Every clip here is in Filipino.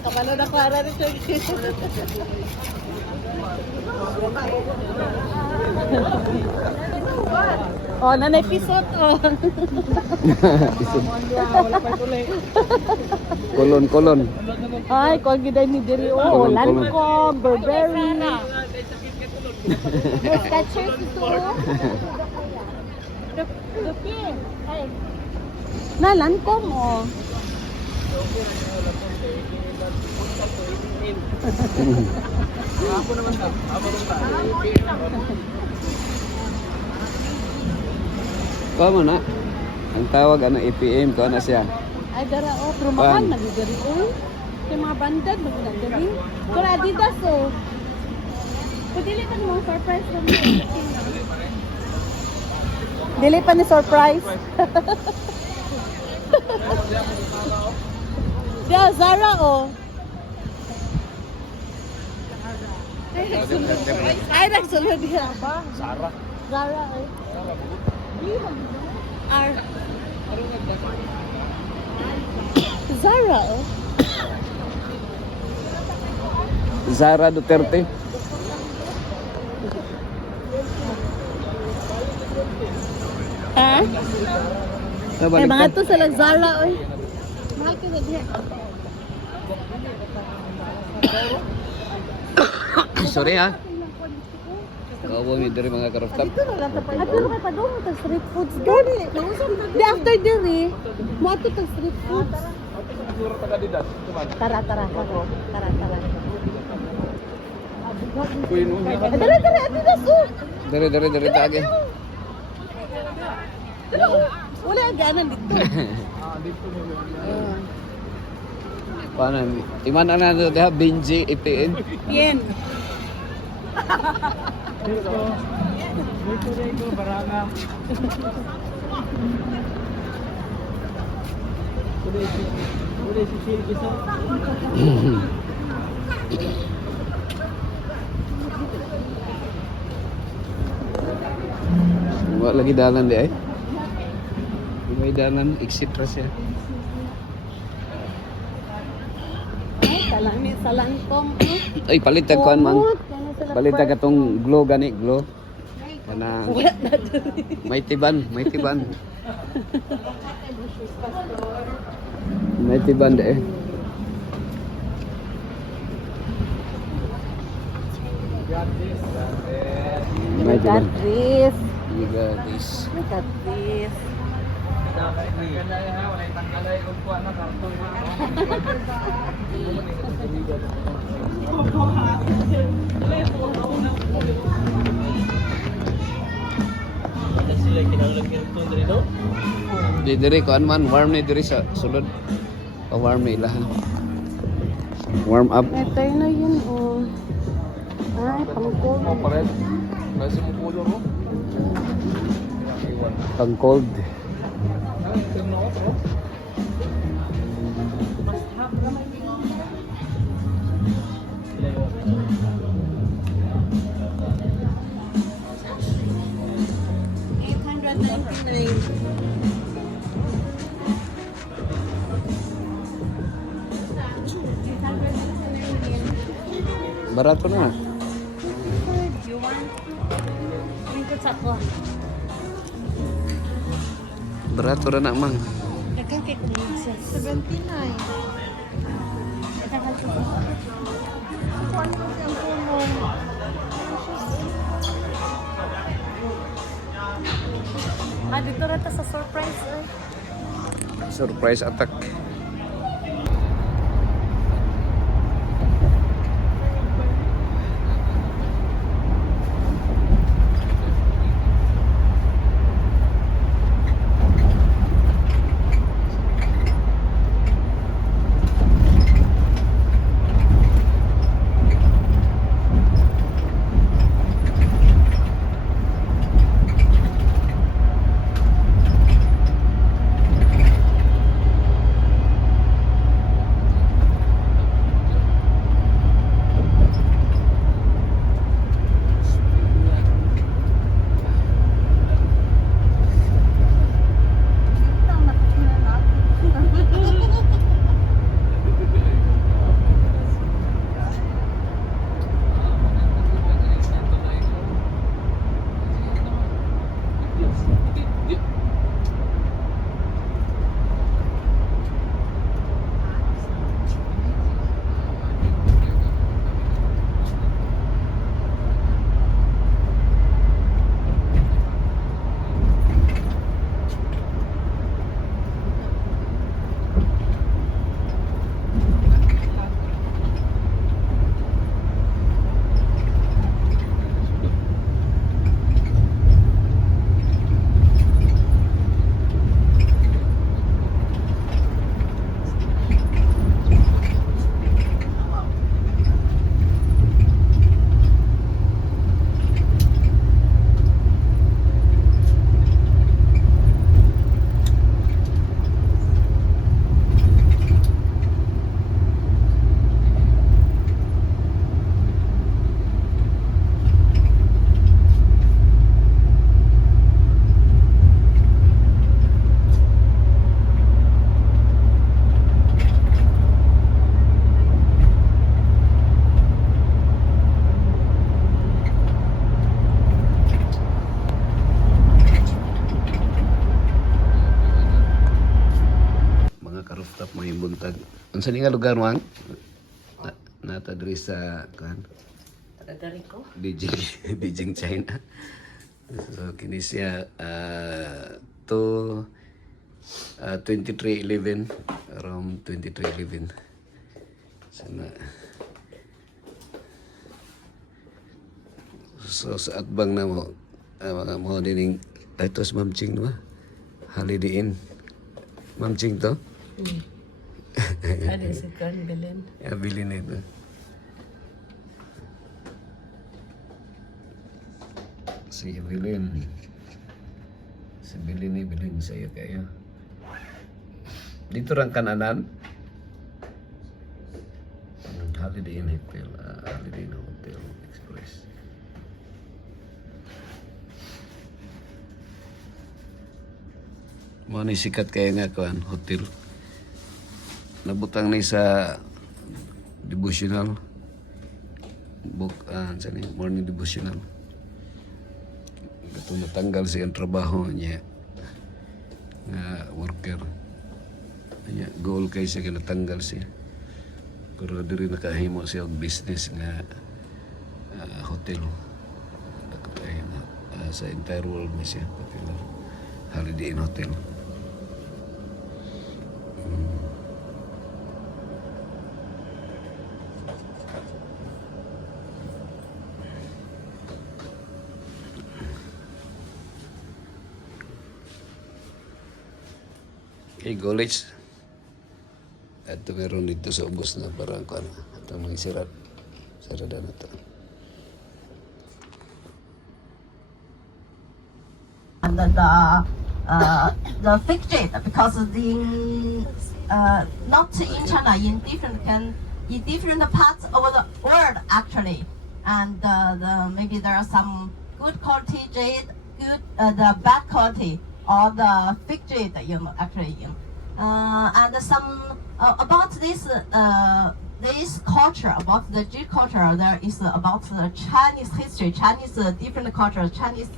Kabalo na kwara ni Turkey. Oh, nanay pisot oh. Kolon. Ay, kung giday ni diri oh, Lancome, Burberry. May Skechers ito. The pin. Ay. Na Lancome oh. Kamo na. Ang tawag ano APM ko na siya. Ay dara oh, pero mahal na diri oh. Kay mga bandad magna diri. Pero Adidas oh. Pwede pa mo surprise mo. Dili pa ni surprise. Dia Zara oh. Ay nagsulod diha ba? Zara eh. R. Zara oh. Zara Duterte. Ha? Eh mga to sa Zara oy. Mahal ka diha. Sorry ha. Kawo mi diri mga karaftab. At pero kay padung tag street foods gani. Di after diri, mo ato tag street foods. Tara. Dara Adidas oh. Diri tagi. Wala ganan dito. Paano? Timan na nato diha Benji APM. Bien. Dito baranga. Udah sisir gitu. Wala lagi dalan di ay. May dalan exit ra siya. Ay, salangkong. Ay palit tag kuan man. Palit tag atong glow gani, glow. Kana may tiban. May tiban de. May tiban. Gadris. Gadis. Gadris. Di diri kuan man warm ni diri sa sulod. Pa-warm ni ilaha. Warm up. Ito na yun oh. Ay, pang-cold. Pang cold. Barato na. You want? Lingkod sa ko. Barato ra na man. Dagang kay Princess. 79. Dagang sa ko. Dito rata sa surprise eh. Surprise attack. Unsa ni nga lugar man? Nata diri sa kan Tagari ko. Beijing, Beijing, China. So kini siya to 2311, around 2311. Sana. So sa atbang na mo mga mo dining ito sa Ma'am Ching no. Holiday Inn. Ma'am Ching to. Ano si Kan Belen? Ya bilin na ito. Si Evelyn. Si Bilin ni bilin sa'yo kayo. Dito rang kananan. Holiday Inn Hotel. Holiday Inn Hotel Express. Mo ni sikat kaya nga kuan hotel. Nabutang ni sa devotional book morning devotional. Ito natanggal siya ang trabaho niya nga worker. Nya goal kay siya natanggal siya. Pero diri nakahimo siya og business nga hotel. Nakatay sa entire world ni siya popular. Holiday Inn Hotel. Okay, college. Ito meron dito sa ubos na parang kuan. Ito mga sirat. Sarada na ito. And the fig trade, because not in China, in different parts of the world actually, and maybe there are some good quality jade, the bad quality, or the fig jade, actually, and some about this culture, about the jade culture, there is about the Chinese history, Chinese different culture, Chinese.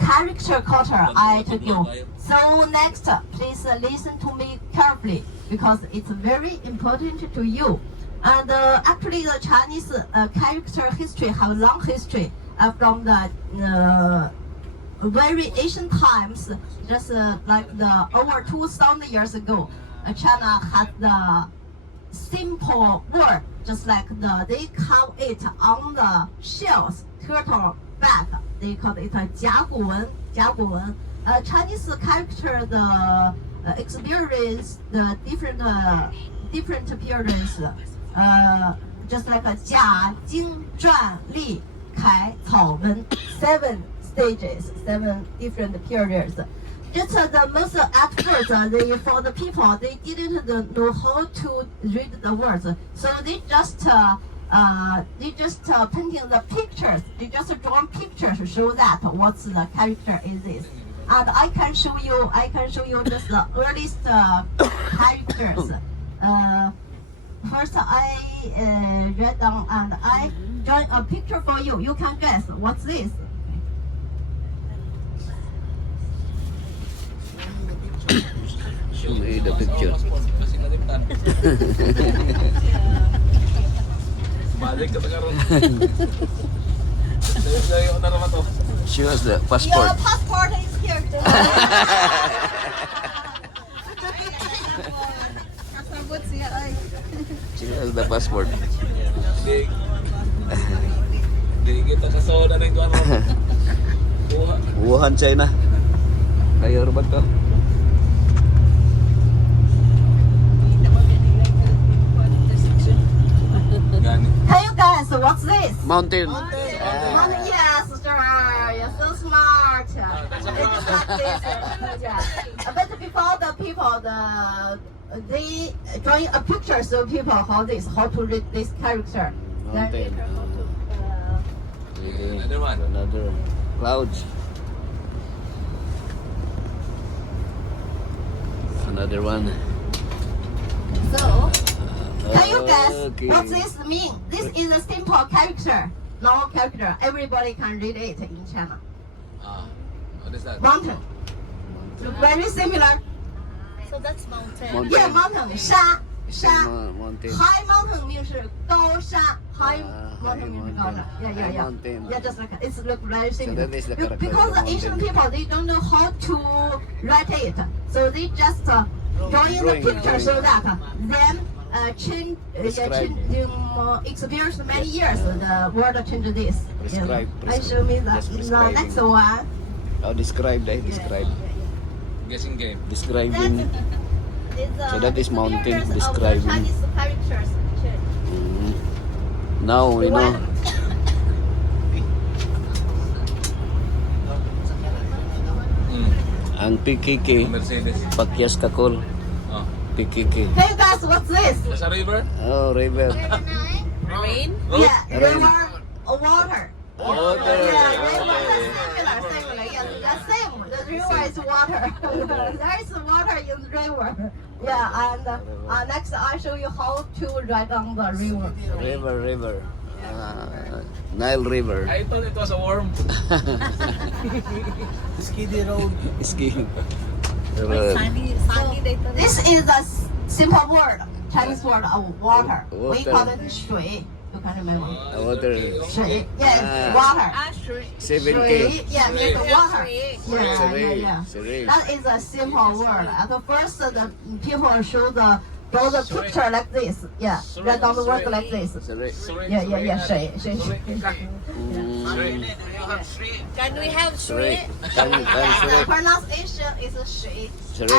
Character culture I told you. So next, please listen to me carefully because it's very important to you. And actually, the Chinese character history have long history from the very ancient times. Just like the over 2,000 years ago, China had the simple word, just like they carve it on the shells, turtle back. They call it a 甲骨文. Chinese character the experience the different periods. Just like a 甲经传历楷草文 7 stages, 7 different periods. Just the most at first, for the people they didn't know how to read the words, so they just painting the pictures. They just draw pictures to show that what's the character is this. And I can show you just the earliest characters. First I read down and I draw a picture for you. You can guess what's this. Show me the picture. Balik ka karon. Sayo na naman to. Show us the Your passport. passport is here. Kasabot siya ay. Show us the passport. Di kita sa soda ng tuwan. Wuhan, China. Kayo ba to? Can you guess what's this? Mountain. Yes, sir. You're so smart. It's like this. But before the people, they drawing a picture so people how to read this character. Mountain. Another one. Another clouds. Another one. So, can you guess Okay. what this mean? This is a simple character, normal character. Everybody can read it in China. What is that? Mountain. Look very similar. So that's mountain. Mountain. Yeah, mountain. 山山 mountain. High mountain means 高山 High mountain high means 高山 mountain. Yeah, yeah, High yeah. mountain. Yeah, just like it's look very So similar. that is the character of Because the the Asian mountain. people they don't know how to write it, so they just drawing the Drawing, picture drawing. so that then change Describe. experience many years the word change this. Prescribe, I show me the just prescribing. next one. Oh, describe that. Describe. Guessing game. Describing. So that is mountain Of the describing. Chinese characters. Now we know. Ang PKK, Mercedes. Pakyas Kakol, Oh. PKK. Hey guys, what's this? Nasa river? Oh, river. Rain? Road? Yeah, Rain. river, water. Water. Yeah, river Water. is similar. Yeah, the same. The river is water. There is water in the river. Yeah, and next I show you how to ride on the river. River. Nile River. I thought it was a worm. Skiddy Road. Skiing. Pero, Sunny dito. This is a simple word, Chinese word of water. We Water. call it 水. You can remember. water. 水. Yes, Ah. water. 7K. 水, yeah, means water. Yeah, Siri. yeah. Siri. That is a simple word. At the first, the people draw the picture like this. Yeah, write down the word like this. Siri. Yeah, 水. Mm, Can we have Siri. shrimp? Siri. Pronunciation is 水. Siri.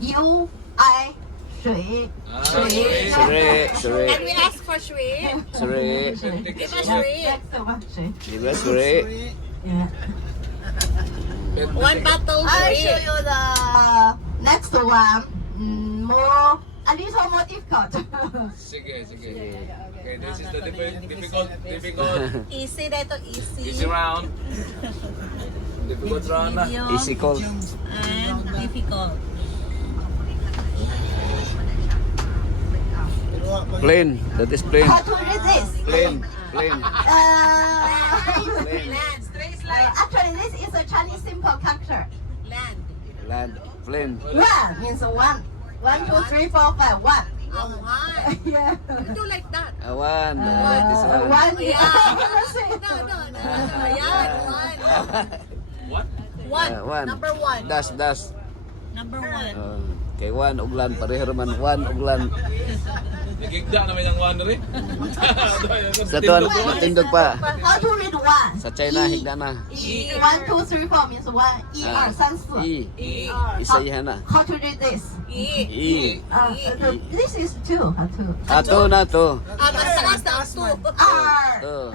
S-H-U-I. 水. Siri. Can Siri. we ask for shrimp? Siri. Give us shrimp. Next one, 水. Diba, Siri? Yeah. One bottle I show shrimp. you the next one. A little more difficult. Sige. Okay, this is the difficult. Easy dito, Easy easy. round. Difficult round na. Medium Easy call. and difficult. Plain. That is plain. How to read this? Plain. Land. Actually, this is a Chinese simple character. Land. Land. Plain. One means one. 1, 2, 3, 4, 5. One. One. Yeah. You do like that. One. That is one. One. Yeah. No. Yan, one. What? One. One. Number one. Das. Number one. Kay one uglan pareho man one uglan. Nagigda naman yung one rin. Sa tuwan matindog pa. How to read one? Sa China higda na. 1, 2, 3, 4 means one. 1, 2, 3, 4. E. E. Isa yan na. How to read this? E. E. This is two. Two. Ato na to. Ang taas ng two. R. To.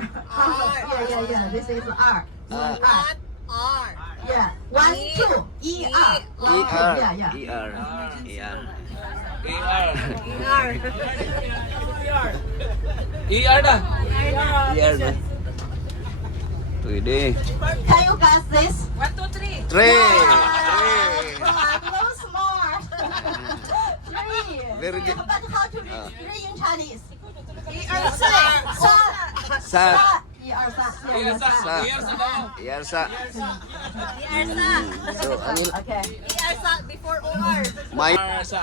Yeah. This is R. One. R. Yeah. 1, 2. E, R. ER. Yeah. ER. ER. R. ER na. ER na. Pwede. Can you guess this? 1, 2, 3. Three. Close more. Three. Very good. But how to read three in Chinese? Sa. Sa. ER sa. So, ang Okay. Before OR. may Sa.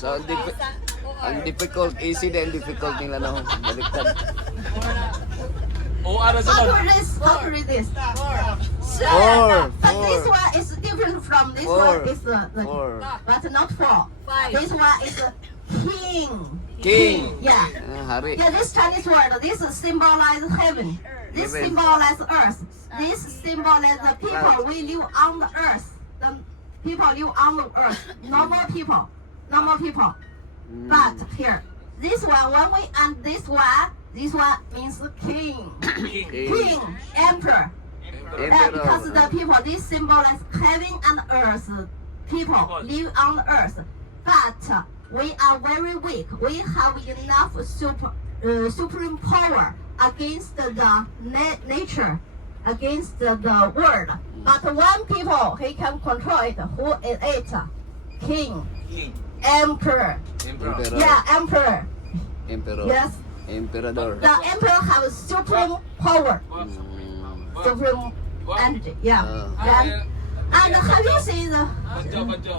So, ang difficult, easy din difficult nila na baliktad. OR na How to sunod. read this? How to read this? Four. But this one is different from this Four. one. Is the Four. but not four. Five. This one is king. King. Yeah. Hari. Yeah, this Chinese word, this symbolize heaven. This Heaven. symbolize earth. This symbolize the people we live on the earth. The people live on the earth. Normal people. But here, this one, when we end this one means king. King, emperor. Because Emperor. the people, this symbolize heaven and earth. People live on the earth. But we are very weak. We have enough supreme power against the nature, against the world. But one people, he can control it. Who is it? King. Emperor. Emperor. Yeah, emperor. Emperor. Yes. Emperador. The emperor have supreme power, supreme energy. Yeah. Ah. Then And have you seen the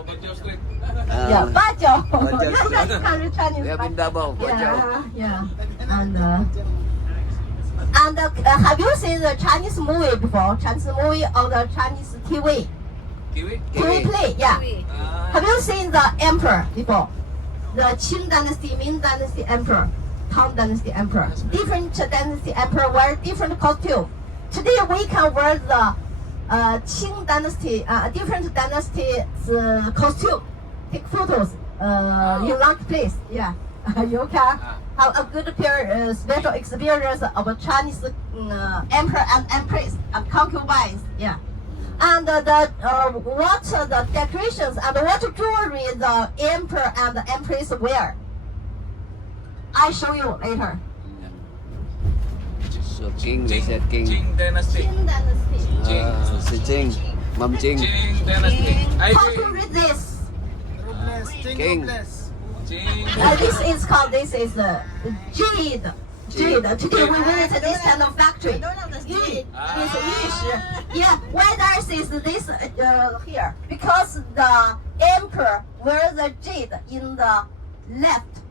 Banjo Street. yeah, Bajao? Bajao Yeah, Street. that's kind of Chinese. We have in Davao, Bajao. Yeah. And have you seen the Chinese movie before? Chinese movie or the Chinese TV? Kiwi? TV play, yeah. Ah. Have you seen the emperor before? The Qing dynasty, Ming dynasty emperor, Tang dynasty emperor. Different dynasty emperor wear different costume. Today we can wear the Qing dynasty, different dynasty's costume. Take photos in large place. Yeah, you can have a good special experience of a Chinese emperor and empress and concubines. Yeah. And the decorations and what jewelry the emperor and the empress wear. I show you later. So King, they said King. Qing Dynasty. Qing dynasty. Si Ching. Ma'am Ching. Qing Dynasty. Ay, How to read this? King. Qing. This is jade. Jade. Today we visit this kind of factory. Jade is Yushi. Yeah, why there is this here? Because the emperor wears the jade in the left,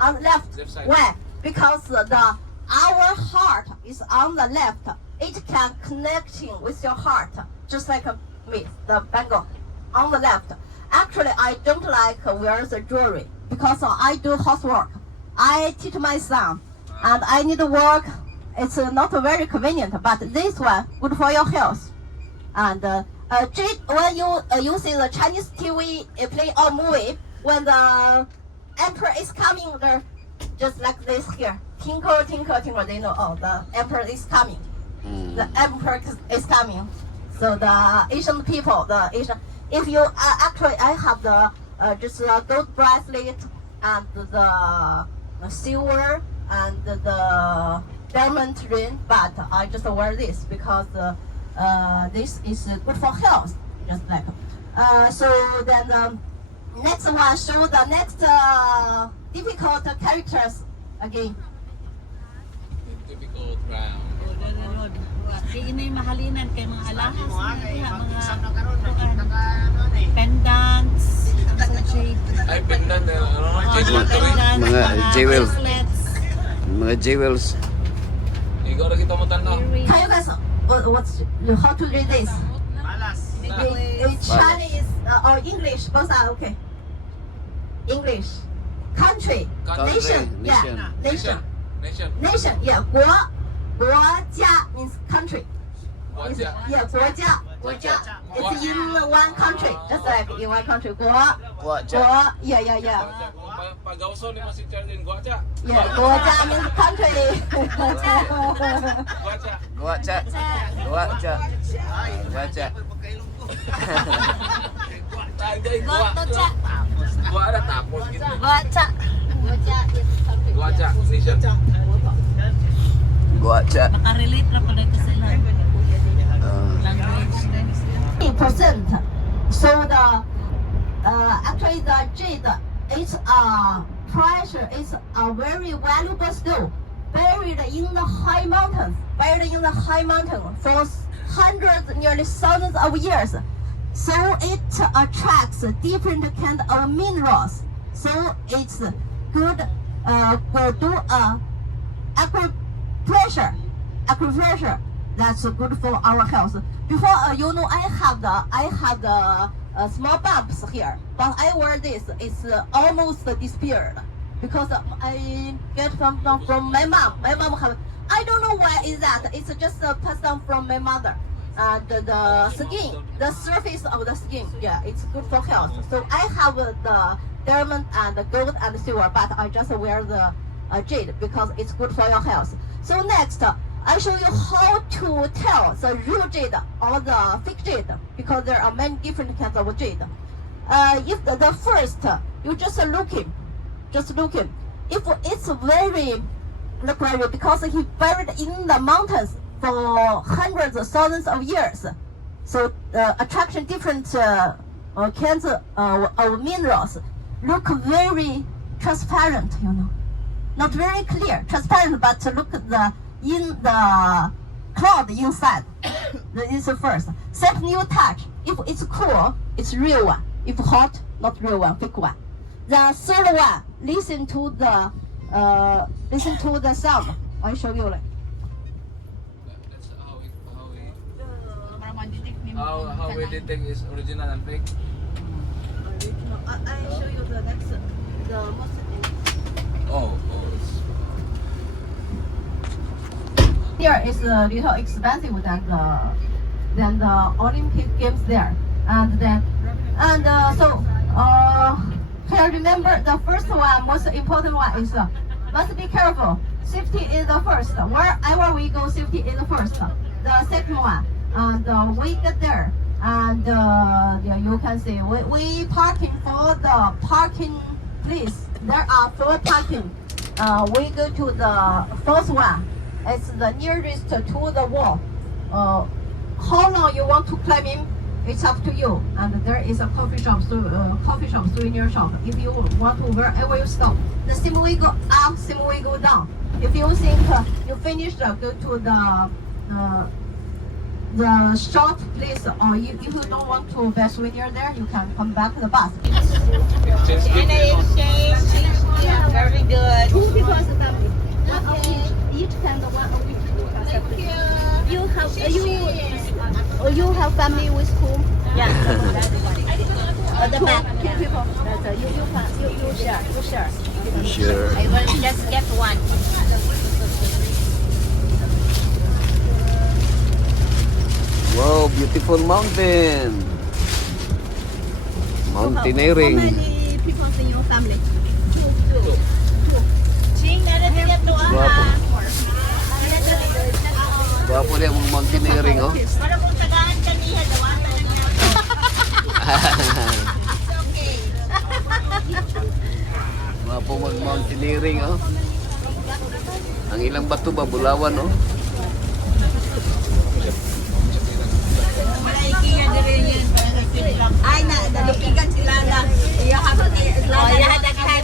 on the left. Left side. Why? Because our heart is on the left. It can connecting with your heart, just like with the bangle on the left. Actually, I don't like wear the jewelry because I do housework. I teach my son, and I need to work. It's not very convenient, but this one good for your health. And jade, when you see the Chinese TV play or movie, when the emperor is coming, there just like this here, tinkle, tinkle, tinkle. They know, oh, the emperor is coming. The emperor is coming. So the Asian people, if you actually, I have the just the gold bracelet and the silver and the diamond ring, but I just wear this because this is good for health, just like. So then next one, show the next difficult characters again. Typical crown. Ini yung mahalinan kay mga alahas na mga pendants, jade. Ay, pendant. Jade Mga Factory. pendants, Mga jewels. bracelets, Mga jewels. Ikaw na kita mo tanaw. earrings. Can you guys how to read this? Chinese or English, both are okay. English, country, Country, nation, yeah, nation. nation, Nation. yeah. 国家 means country. It's, Wajah. yeah, 国家. It's in one country, just like in one country. 国, yeah. Pag-gawso ni Masih Charlene, Guacha. Yeah, 国家 means country. Guacha. Guacha. Guacha. Guacha. Tagay, Gua. Gua ada tapos gitu. Guacha. Guacha, nation. Guacha. Makarelate na pala ito sila. Language. 80%. So the actually the jade is a pressure. It's a very valuable stone buried in the high mountains. For hundreds, nearly thousands of years. So it attracts different kind of minerals. So it's good for do acupressure. That's good for our health. Before I have the small bumps here, but I wear this. It's almost disappeared because I get from my mom. My mom have. I don't know why is that. It's just passed down from my mother. The skin, the surface of the skin, yeah, it's good for health. So I have the diamond and the gold and silver, but I just wear the jade because it's good for your health. So next, I show you how to tell the real jade or the fake jade because there are many different kinds of jade. If the first, you just look him. If it's very lucrative because he buried in the mountains for hundreds of thousands of years, so attraction different kinds of minerals look very transparent, not very clear, transparent, but look in the cloud inside. That is the first. Second, you touch, If it's cool, it's real one. If hot, not real one, fake one. The third one, listen to the sound. I show you. Like. That's how we detect is original and fake. I show you the next, the most. Oh. Here is a little expensive than the Olympic Games there, and here remember the first one, most important one is must be careful. Safety is the first. Wherever we go, safety is the first. The second one, we get there, and yeah, you can see we parking for the parking place. There are 4 parking. We go to the first one. It's the nearest to the wall. How long you want to climb in? It's up to you. And there is a coffee shop, souvenir shop. If you want to, wherever you stop, the same way go up, same way go down. If you think you finished, go to the shop place, or if you don't want to buy souvenir there, you can come back to the bus. Yeah, very good. 2 people as a family. One of each kind of one of each. Thank you. You have family with whom? Yeah. The back. 2 people. That's you share. Sure. I will just get one. Wow, beautiful mountain. Mountaineering. How many people in your family? 2. Ching, narating to Guwapo. Guwapo niya mong mountaineering, oh. Para kung tagaan kaniya, dawatan na niya. Okay. Guwapo mag-mountaineering, oh. Ang ilang bato ba, Bulawan, oh. Ay na, dalupigan sila na. Ihadaghan.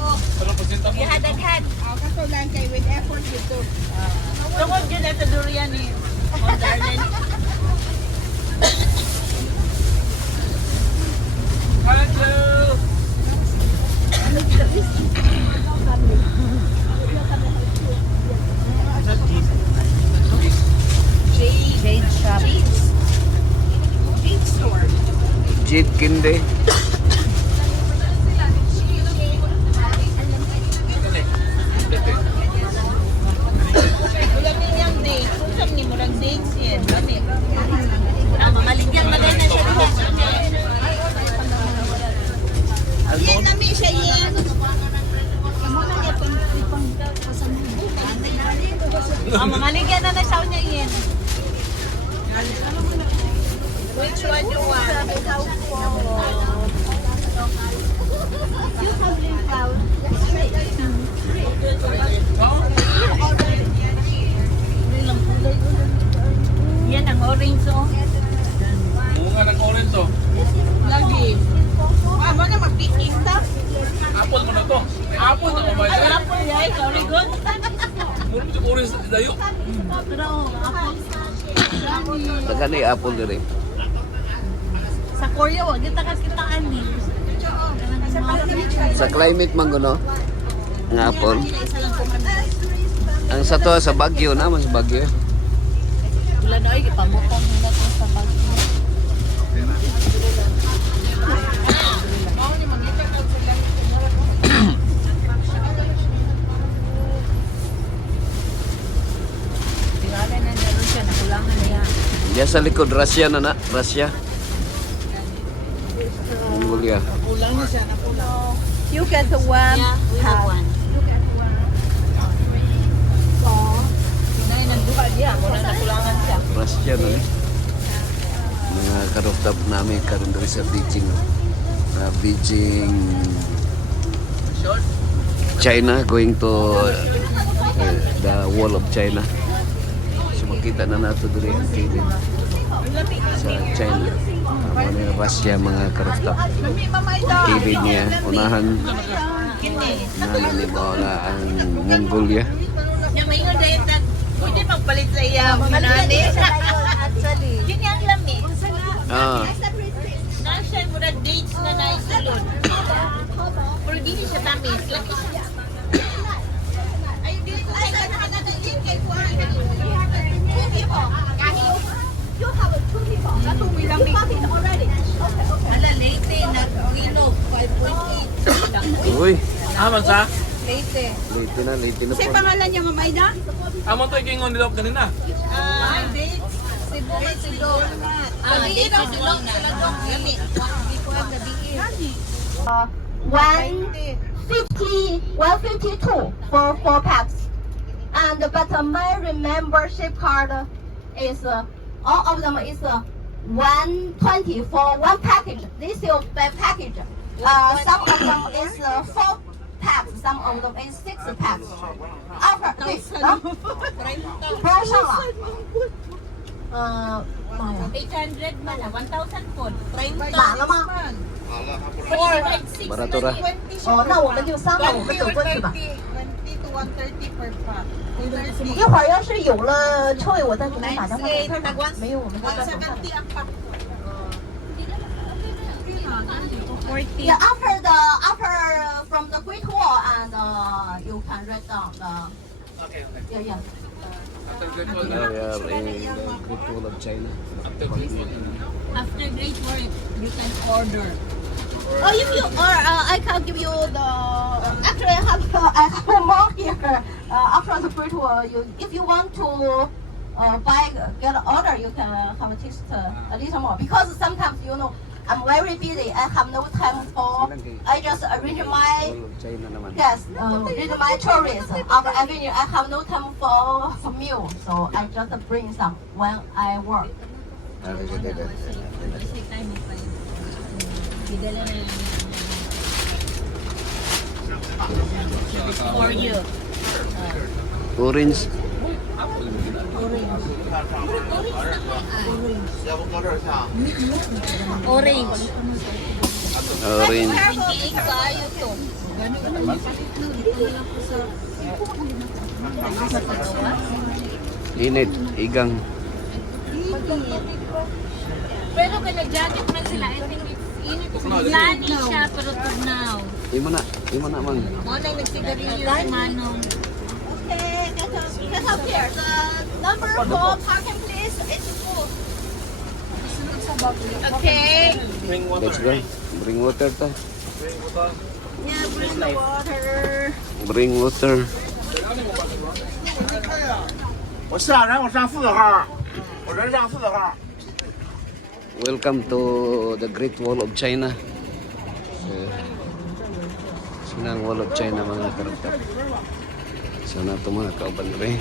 Ihadaghan. Kaso lang kay with effort dito. Tungod yun ito durian ni Mount Darlene. Hello. Jade shop. Jade store. Jade Kinde. Wala ninyang date. Kung saan ni mo lang dates yan. Dami. Mamaligyan maganda siya. Yan nami siya yan. Mamaligyan na na siya niya yan. Which one you want? Yan ang orange oh. Bunga ng orange to. Lagi. Amo na mag-picking ta. Apple mo na to. Apple na Ay, kumain. apple yay. Sorry good. Muro mo yung orange dayo. Pero apple. Nagani apple na rin. Sa Korea, wag kita kakitaan eh. Sa climate man no? Ang apple. Ang sa to sa Baguio naman sa Baguio. Wala na ay, ipamutong muna ito sa Baguio. Tingala na naroon siya, nakulangan niya. Diyan sa likod, Russia na. Russia. Mongolia. Nakulang na siya, nakulang. You get the one. Yeah, we have one. You get the one. So, pinay nagduha diya, muna nakulangan siya. Russia na eh. Mga karooftop namin karon diri sa Beijing. Beijing, China, going to the wall of China. So makita na nato diri ang kilid sa China. Mga Russia, mga karooftop. Kilid niya, unahan na nalibaw na ang Mongolia. Yung may nga dahil pwede magpalit sa iya mga nani. Yun yung lami. Ah, murag dates na naisulod. Pero dili siya tamis. Laki siya. Ay, dili ko ay nakadalhin kay Juan. Two people. You have two people. You got it already. Ala, late nag-wilog. 5.8. Uy, Aman sa? Late. late na Sa po. pangalan niya, Mamayda? Amo to ikingon nila kanina. Dates. Cebu, Cebu. Dates sa Cebu na. Lami. Hindi ko ang gabihin. 152 for 4 packs. And but my membership card is all of them is 120 for one package. This is the package. Some of them is 4 packs. Some of them is 6 packs. After this, 800 man 1,000 po. 满了吗？ Barato ra. 哦，那我们就3个，我们走过去吧。 20 to 130 per pack. 一会儿要是有了臭味，我再给你打电话。没有，我们就在手上。 170 ang pack. Yeah, after from the Great Wall and you can write down the. Okay. Yeah. After good Now we are in the Great Wall of China. After Great War, you can order. Oh, if you or I can give you the. Actually, I have more here. After the Great Wall, if you want to get an order, you can have a taste a little more because sometimes I'm very busy. I have no time for. I just arrange my. Wall of China naman. Yes, with my tourists of avenue, I have no time for meal, so I just bring some when I work. Kasi time mo pa yun. Bidala na lang. For you. Orange. Orange. Orange. 28 tayo to. Init. Igang. Pero nag-jacket man sila. I think it's init. Lani siya pero tugnaw. Imo na mang. Mo na nagsigarilyo si Manong. Okay, get up here. The number 4 parking place is full. Okay. Bring Let's go. Bring water ta. Yeah, bring the water. Bring water. 我上人，我上4号，我人上4号。 Welcome to the Great Wall of China. Sinang Wall of China mga karatap. Sana ito mga kauban rin.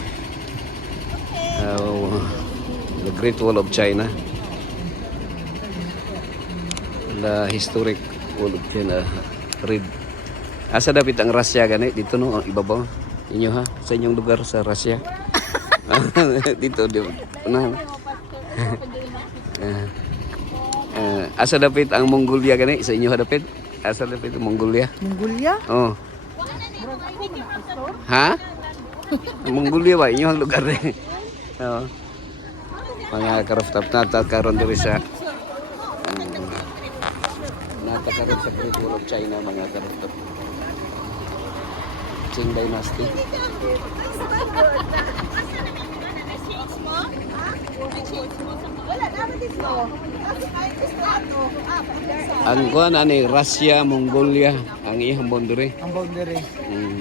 The Great Wall of China. The historic Wall of China. Read. Asa dapat ang Russia gani? Dito no, ang ibabaw. Inyo ha? Sa inyong lugar sa Russia. Dito, unahan. Asa dapat ang Mongolia gani? Sa inyo ha dapat? Asa dapat ang Mongolia? Mongolia? Oh. Ha? Mongolia ba? Inyo ang lugar eh. Oo. Mga karooftop nata karon diri sa nata karon sa Great Wall of China mga karooftop. Qing Dynasty. Ang kuan ani Russia, Mongolia, ang iyang boundary. Ang boundary.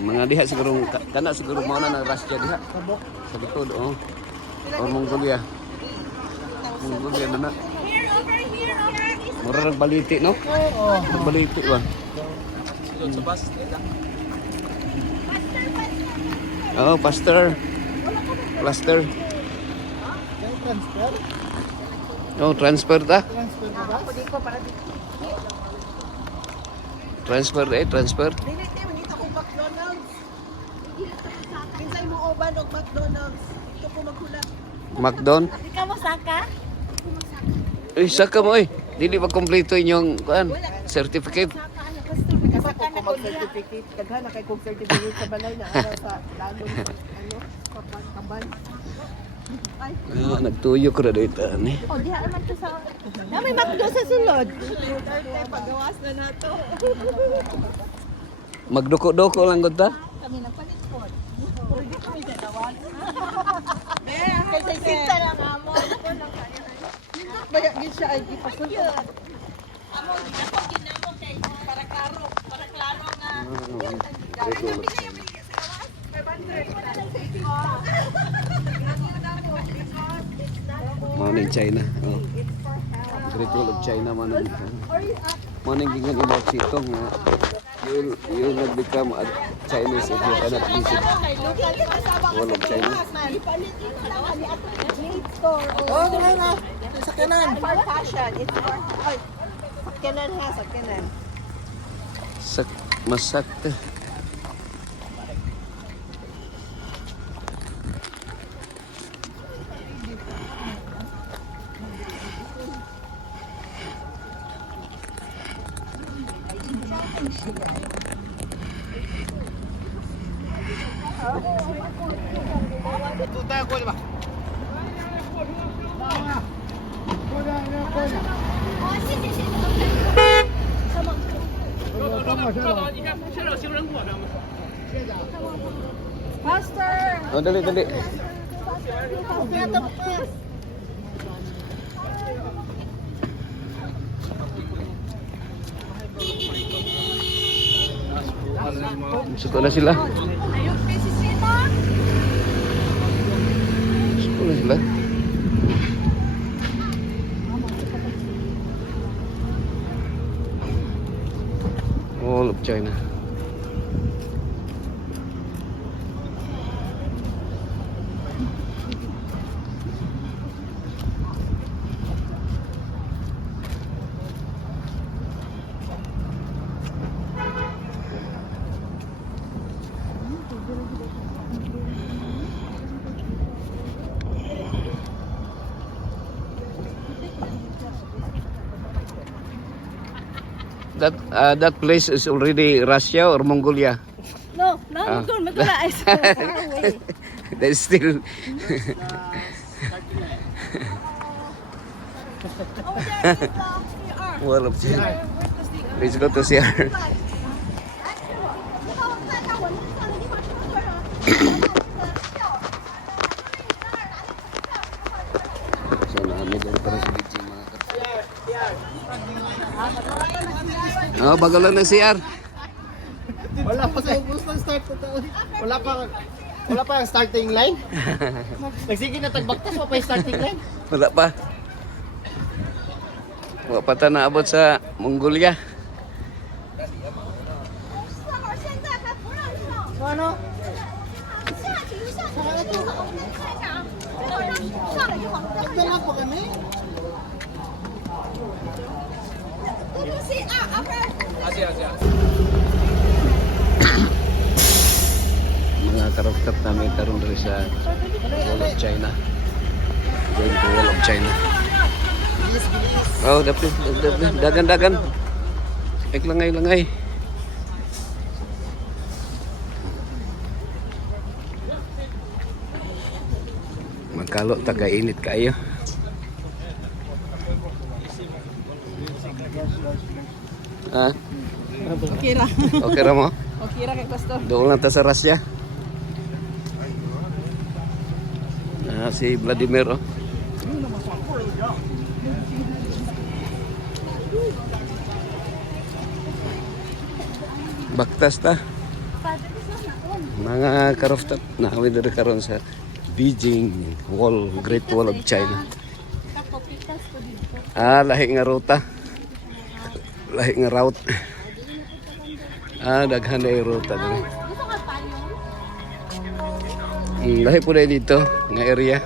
Mga diha siguro kana siguro mao na Russia diha. Sa likod oh. Or Mongolia. Mongolia na na. Mura nang baliti no? Oo. Baliti ba? Sa bus. Oh, pastor. Plaster. Transfer? Oh, transfer ta. Transfer na ba? Transfer transfer. Dili tayo, dito ko McDonald's. Minsan mo oban og McDonald's. Ito ko maghulat. McDon. Ikaw mo saka? Saka mo Dili ba kompleto inyong kuan certificate? Kasi kung mag-certificate, kaghan na kay kong certificate sa balay na araw sa lalong ano. Nagtuyo ko na dito ni. Oh, diha naman to sa... Na may McDo sa sulod. Pagawas na nato. Magduko-duko lang gud ta. Kami nagpalit po. Pwede kami dalawan. Kasi sinta lang amo. Bayak gid siya ay gipasulod. Amo ginamo kay para klaro na. Morning China. Oh. Great Wall of China man. Morning gingan ila sitong nga you will become a Chinese if you cannot visit Wall of China. Oh, na. Sa kanan. For fashion. It's for kanan ha, sa kanan. Masakta. Faster! Oh, dali. Suko na sila. Suko na sila. All of China. That place is already Russia or Mongolia? No, doon. Magkala ay so far away. That's still Wall of China. Let's go to see her. So namin dyan para sa Beijing mga Oh, bagal lang ng CR. Wala pa sa ubos ng start na taon. Wala pa ang starting line. Nagsige na tagbaktas pa yung starting line. Wala pa. Wala pa tayo naabot sa Mongolia. So ano? Nagdala pa kami. Mga karaftat namin karoon rin sa Wall of China. Going to Wall of China. Oh, dapat dagan. Langay. Magkalo taga-init kayo. Ah, Kira. okay ra mo? Okay ra kay pastor. Doon lang ta sa Russia. Si Vladimir, oh. Baktas ta. Mga karoftat na awid rin karon sa Beijing Wall, Great Wall of China. Lahi nga ruta. Lahi nga route. Daghan na yung ruta dito. Lahi po na dito, nga area.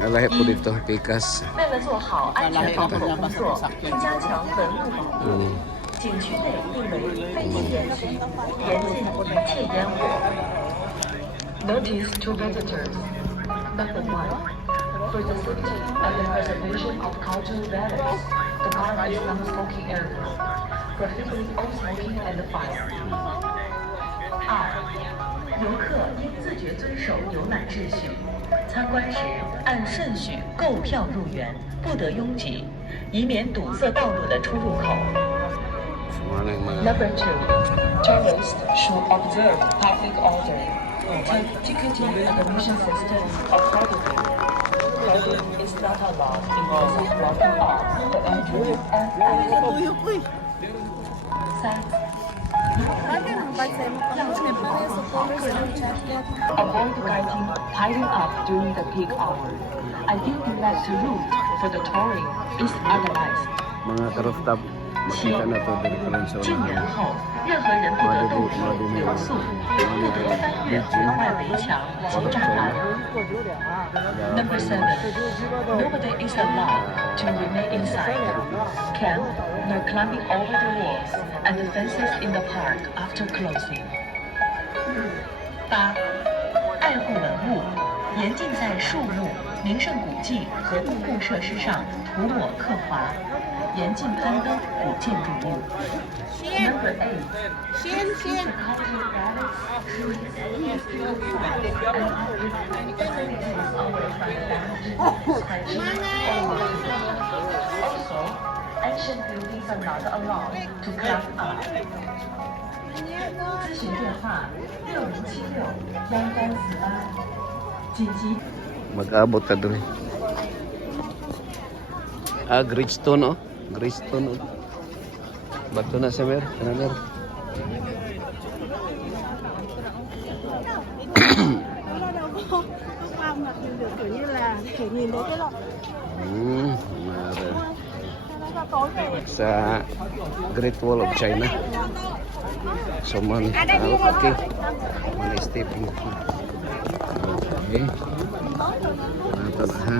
Lahi po dito, Pikas. 为了做好安全防控工作，并加强文物保护，景区内定为非禁园区，严禁一切烟火。Notice to visitors. Number 1. For the safety and the preservation of cultural values, the park is non-smoking area, prohibiting all smoking and fire. 2，游客应自觉遵守游览秩序，参观时按顺序购票入园，不得拥挤，以免堵塞道路的出入口。 Ano yung mga Number 2, tourists should observe public order. Take ticketing recognition system accordingly. Clothing is not allowed in the blocking off the entry and exit. 3. Avoid guiding piling up during the peak hour. Ideal left route for the touring is otherwise. mga ka-rooftop, makita na to dito rin sa 进园 unahan. 后，任何人不得动手、留宿，不得翻越额外围墙及栅栏。Number 7. Nobody is allowed to remain inside. Camp, nor climbing over the walls and the fences in the park after closing. 8. 爱护文物，严禁在树木、名胜古迹和公共设施上涂抹刻划，严禁攀登古建筑物。Number 8. Also, ancient buildings are not allowed to climb up. 咨询电话6076-1348，紧急。 Mag-abot ka doon. Gridstone, oh. Gridstone, oh. Bato na siya, Mer. Ano, Mer? Mara. Sa Great Wall of China. So, man, okay. Man, stepping. Okay. Ito na, ha?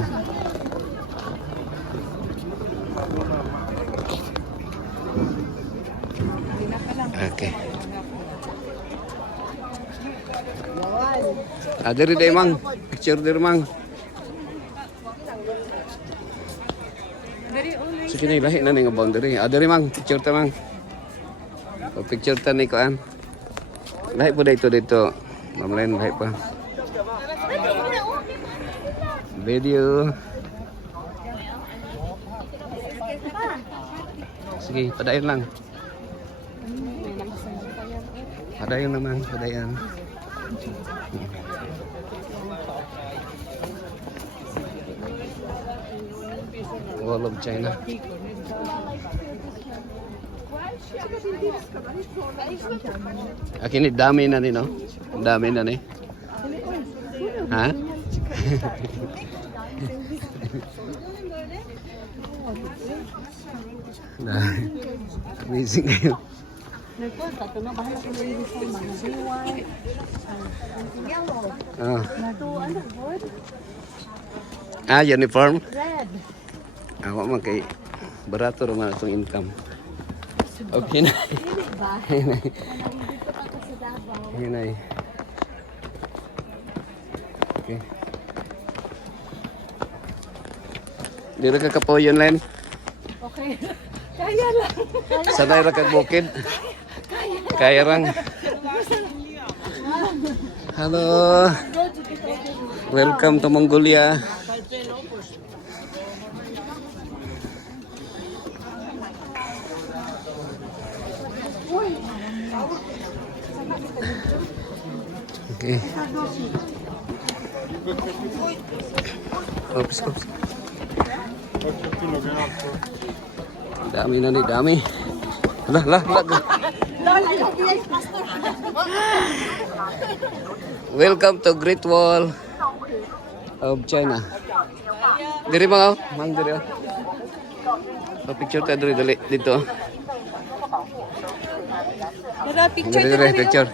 Okay. Diri day mang. Picture diri mang. Sige na lahi na nga boundary. Diri mang. Picture ta mang. Picture ta ni koan. Lahi po dito. Mamlain lahi pa. Video. Sige, padayon lang. Padayon naman, padayon. Wall of China. Akin dami na ni, no? Dami na ni. Ha? Amazing kayo. Uniform? Red. Ako man kay barato naman itong income. Okay na. Hinay. Okay. Di na kakapoyon, Len? Okay. Kaya lang. Sanay ra kag bukid. Kaya rang. Hello. Welcome to Mongolia. Okay. Oops. Dami na ni, dami. Lah. Welcome to Great Wall of China. Diri mga, mang diri. Picture ta diri dito. Picture.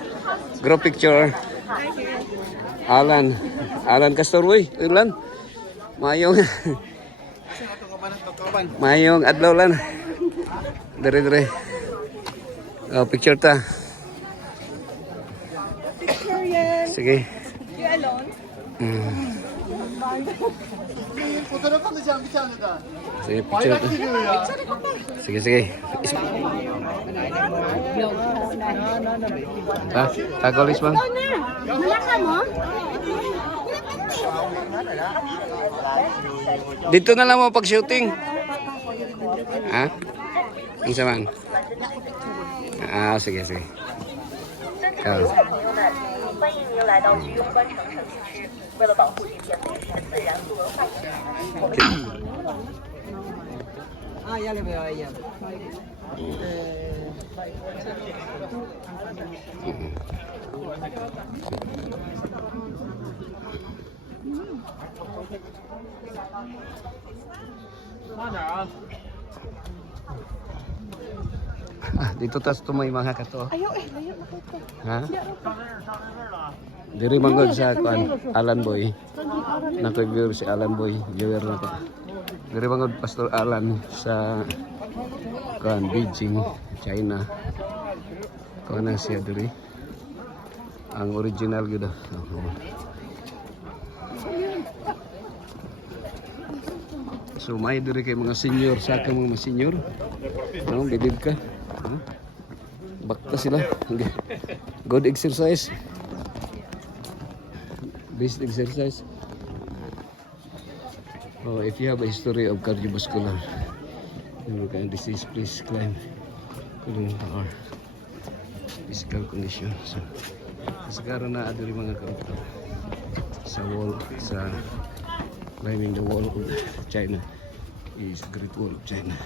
Group picture. Alan Castorway, Ilan. Mayong adlaw lan. Dere. Oh, picture ta. Picture yan. Sige. You alone? Fotoğraf alacağım bir tane daha. Sige, Bayrak picture. geliyor ya. Sige, sige. Ha? Ako, Lisman? Dito na lang mo pag-shooting. Ha? Ang saman? Ah, sige, sige. Ah. 欢迎您来到居庸关城盛景区。为了保护今天美丽的自然和文化遗产，我们 Ah, dito tas tumoy mga kato. Ayaw layo na ko. Ha? Diri manggod sa kuan Alan Boy. Naka-viewer si Alan Boy, viewer na ko. Diri manggod Pastor Alan sa kuan Beijing, China. Kuan na siya diri. Ang original gud. So may diri kay mga senior sa akong mga senior. No, bidid ka. Huh? Bakta sila. Good exercise. Best exercise. Oh, if you have a history of cardiovascular disease, please climb our physical condition. So, siguro na adiri mga karakter sa wall, sa climbing the wall of China is Great Wall of China.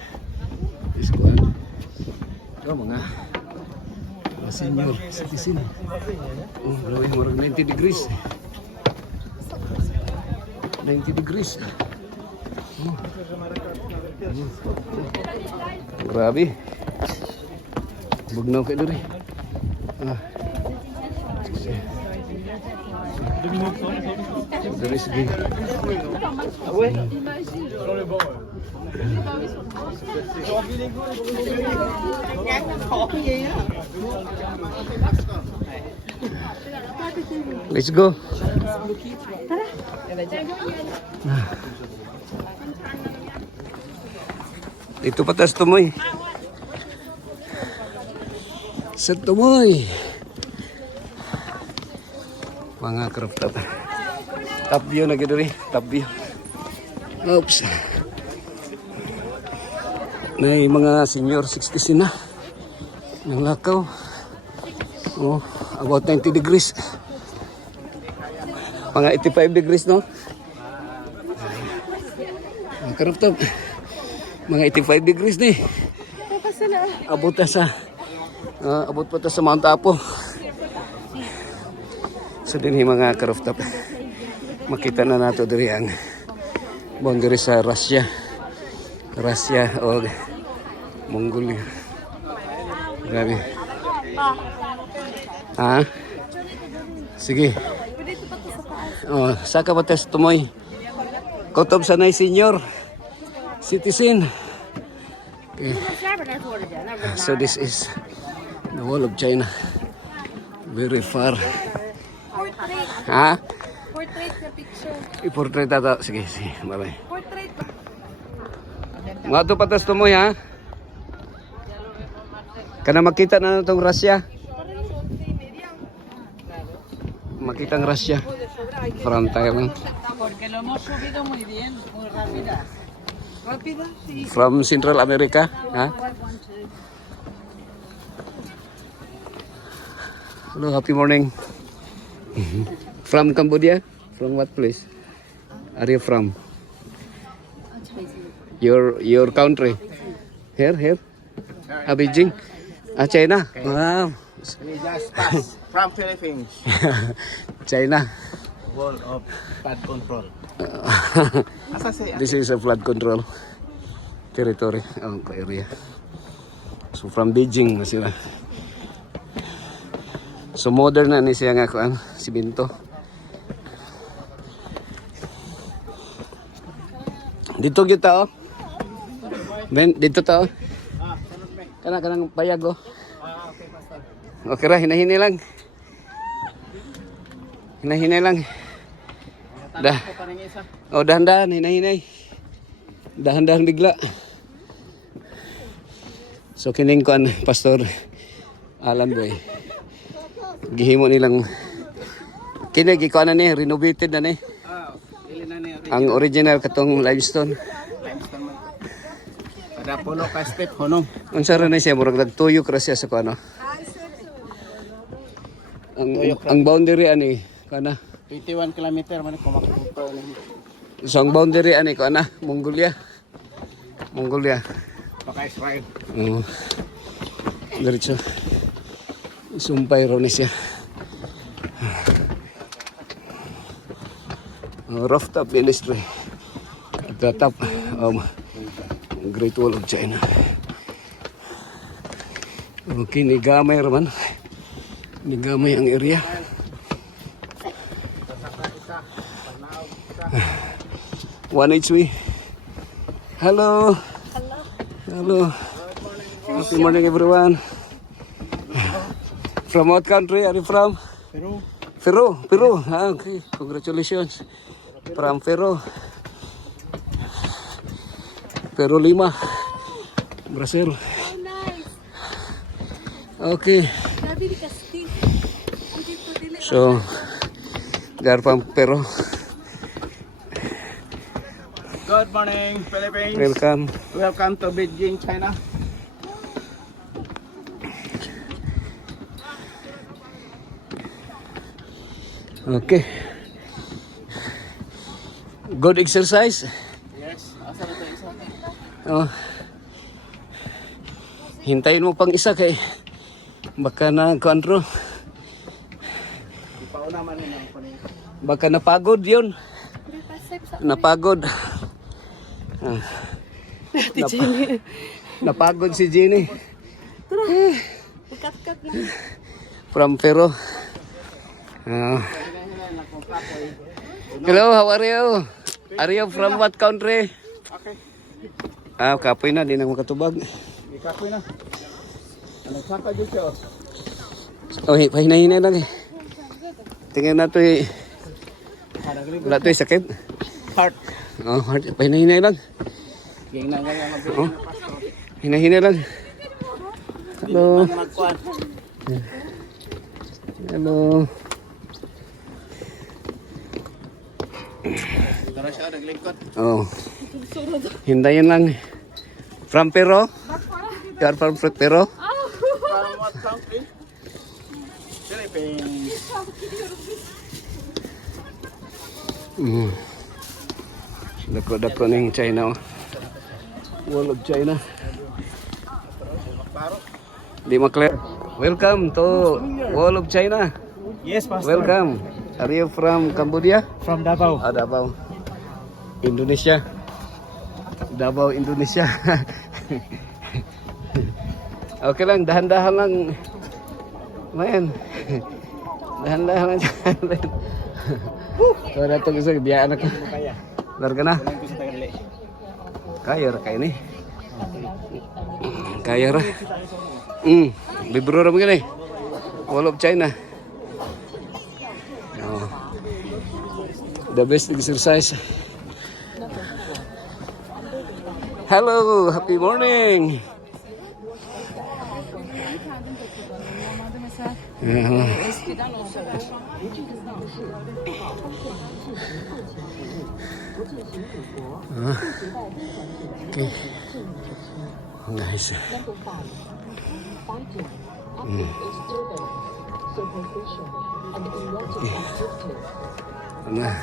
Is kuan. Ito mga senior citizen. Oh, blowing more 90 degrees. 90 degrees. Oh. Grabe. Bugnaw kayo diri. Ah. Dari segi. Let's go. Itu patas tumoy. Sa tumoy. Mga kerap-tap. Top view na gito rin. Top view. Oops. May mga senior 60 na. Nang lakaw. Oh, about 90 degrees. Mga 85 degrees, no? Mga kerap-tap. Mga 85 degrees ni. Abot na sa abot pa ta sa Mount Apo. So din mga ka-rooftop. Makita na nato diri ang boundary sa Russia o Mongolia. Grabe. Ha? Sige. Oh, saka ba test tumoy? Kotob sanay senior citizen. Okay. So this is the wall of China. Very far. Ha? Portrait na picture. I-portrait ata. Sige, sige. Bye-bye. Portrait. Mga ito patas tumoy, ha? Kana makita na itong Russia. Makita ang Russia. From Thailand. Porque lo hemos subido muy bien, muy rápida. Rápida, sí. From Central America. Ha? Hello, happy morning. From Cambodia? From what place? Are you from? Your country? Here? Beijing? China? Wow. We just passed from Philippines. China. Wall of flood control. As I say, This is a flood control territory. Area. So from Beijing na sila. So modern na ni siya nga kuan, si Binto. Dito kita oh. Ben, dito ta oh. Kanang payag oh. Okay ra, hinahinay lang. Hinahinay lang. Dah. Oh, dahan-dahan, hinay-hinay. Dahan-dahan bigla. So kining kuan Pastor Alan Boy. Gihimo nilang kini gikuan na ni renovated na ni. Ang original katong limestone. Ada puno ka step honong. Unsa ra na siya murag nagtuyok ra siya sa kuano. Ang boundary ani kana. 21 kilometer man ko makukuha ni. So ang boundary ani kana Mongolia. Baka Israel. Oh. Diretso. Sumpay raw ni siya. Rooftop ministry. At the top, Great Wall of China. Okay, nigamay raman. Nigamay ang area. One HV. Hello. Hello. Good morning, everyone. From what country are you from? Peru. Ah, okay. Congratulations. From Peru. Peru 5. Brazil. Okay. So, they're from Peru. Good morning, Philippines. Welcome. Welcome to Beijing, China. Okay. Good exercise. Yes, asa na tayo isa? Oh. Hintayin mo pang isa kay baka na kontro. Ipauna man ni nang kunin. Baka napagod yun. Napagod. Ah. Napagod si Jenny. From Peru. Ah. Hello, how are you? Are you from what country? Okay. Ah, kapoy na, di na makatubag. Ikapoy na. Ano saka jud siya? Oh, pahinay-hinay lang eh. Tingnan na to eh. Wala to eh, sakit. Heart. Oh, pahinay-hinay lang. Ging na nga nga Oh, hinay-hinay lang. Hello. magkuan. Hello. Tara siya naglingkod. Oh. Hintayin lang. From Peru? You are from Peru? From what country? Philippines. Mm. Dako-dako ning China. Oh. Wall of China. Di makler. Welcome to Wall of China. Yes, Pastor. Welcome. Are you from Cambodia? From Davao. Ah, Davao. Indonesia. Davao, Indonesia. Okay lang, dahan-dahan lang. Man. Dahan-dahan lang. Kaya na itong isa, biyaan ako. Kaya. Larga na. Walang gusto tagali. Kaya ra kayo ni. Kaya ra. Libro ra mga ni. Wall of China. Oh. The best exercise. Hello, happy morning. Okay. Nice. Nah.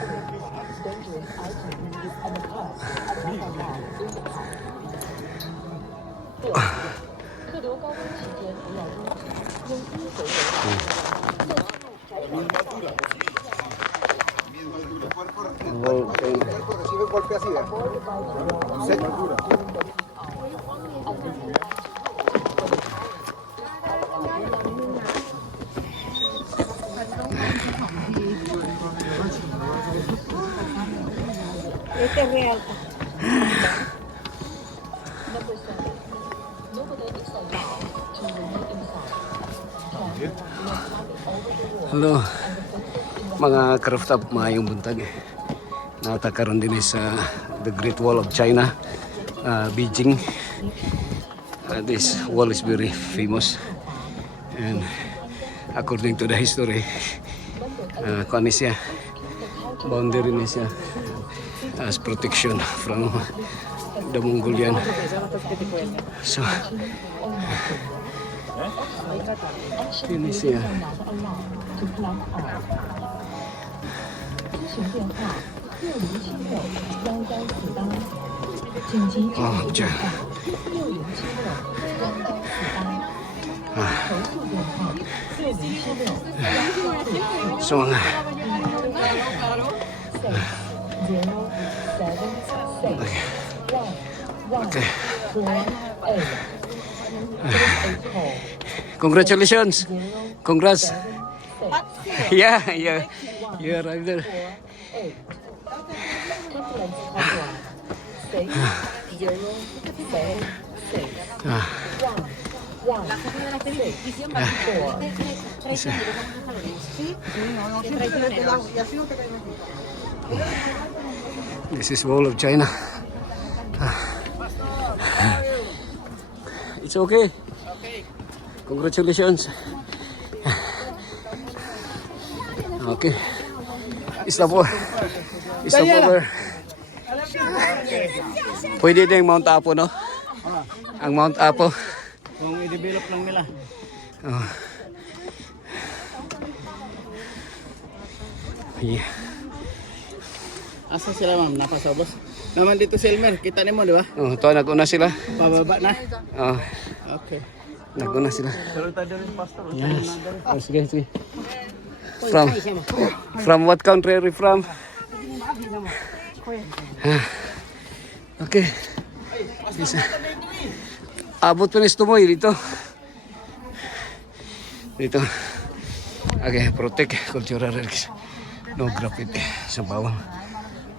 Hello, mga ka-rooftop, maayong buntag. Natakaroon din sa the Great Wall of China, Beijing. This wall is very famous, and according to the history, kuan ni siya, boundary ni siya as protection from the Mongolian. So, ini siya. Oh, dyan. So, mga okay. Congratulations. Congrats. Yeah. You're right there. This is Wall of China. It's okay. Congratulations. Okay. Stop over. Pwede din Mount Apo, no? Ang Mount Apo. Kung i-develop lang nila. Oh. Yeah. Asa sila ma'am? Napasobos? Naman dito si Elmer, kita niyo mo, di ba? Oh, ito nag-una sila. Pababa na. Oh, Okay. nag-una sila. Pero tayo rin pastor. Yes. Oh, sige. From what country are you from? Okay. Abot pa ni Tumoy dito. Okay, protect cultural relics. No graffiti sa bawal.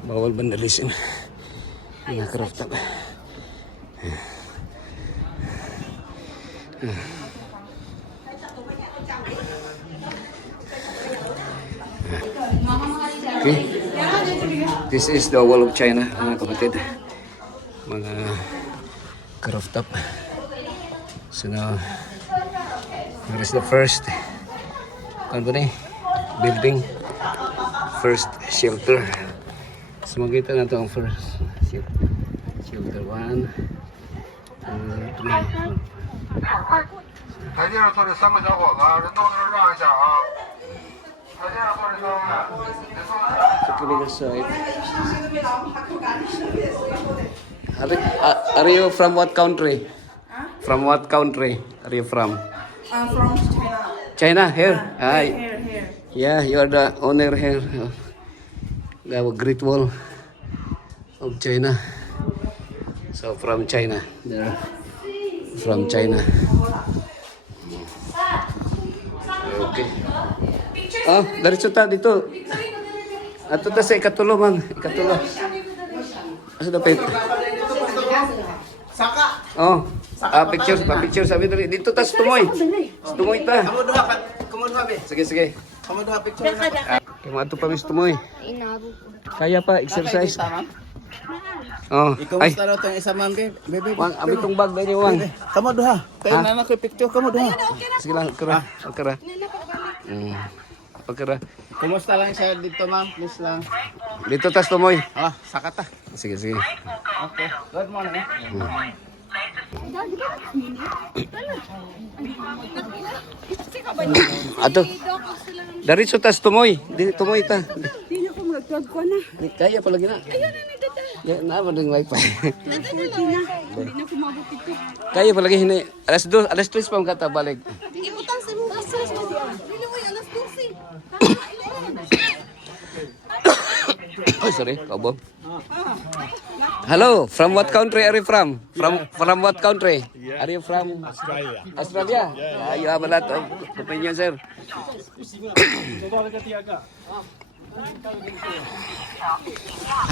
Bawal vandalism. Mga craft up. Okay. This is the Wall of China, mga kapatid. Mga rooftop. So now, here is the first building, first shelter. So makita na ito ang first shelter. 1, 2, 3, 4.台阶上坐着3个小伙子，人都在这让一下啊！台阶上坐着3位，别坐了。 Sa kilig side. Are you from what country? From what country are you from? I'm from China. China, here? Hi. Here. Yeah, you are the owner here. The Great Wall of China. So from China. They're from China. Okay. Oh, diretso ta dito. Ato ta sa ikatulo, mang. Ikatulo. Asa dapat? Saka. Oh. Picture sabi dali. Dito ta sa tumoy. Sa tumoy ta. Kamu duha be. Sige. Kamu duha picture na. Kaya ato pa mis tumoy. Kaya pa exercise. Oh. Ikaw Ay, musta raw tong isa ma'am be? Bebe. wang abi tong bag dali wang. Kamu duha. Kaya na ko picture kamu duha. Sige lang, kara. Pagkara. Kumusta lang siya dito ma'am? Please lang. Dito tas tumoy. Saka ta. Sige. Okay. Good morning. Ato. Diretso tas tumoy. Di tumoy ta. Hindi ko mag-vlog ko na. Kaya pa lagi na. Ayun na dada. Ya, na ba ding wifi? Hindi na ko mabukit ko. Kaya pa lagi hini. Alas 3 pa ang kata balik. Imutang sa mga basas mo diyan. Dili mo alas 12. Oh, sorry, kabog. Hello, from what country are you from? From what country? Are you from Australia? Australia? Yeah, you have a lot of opinion, sir.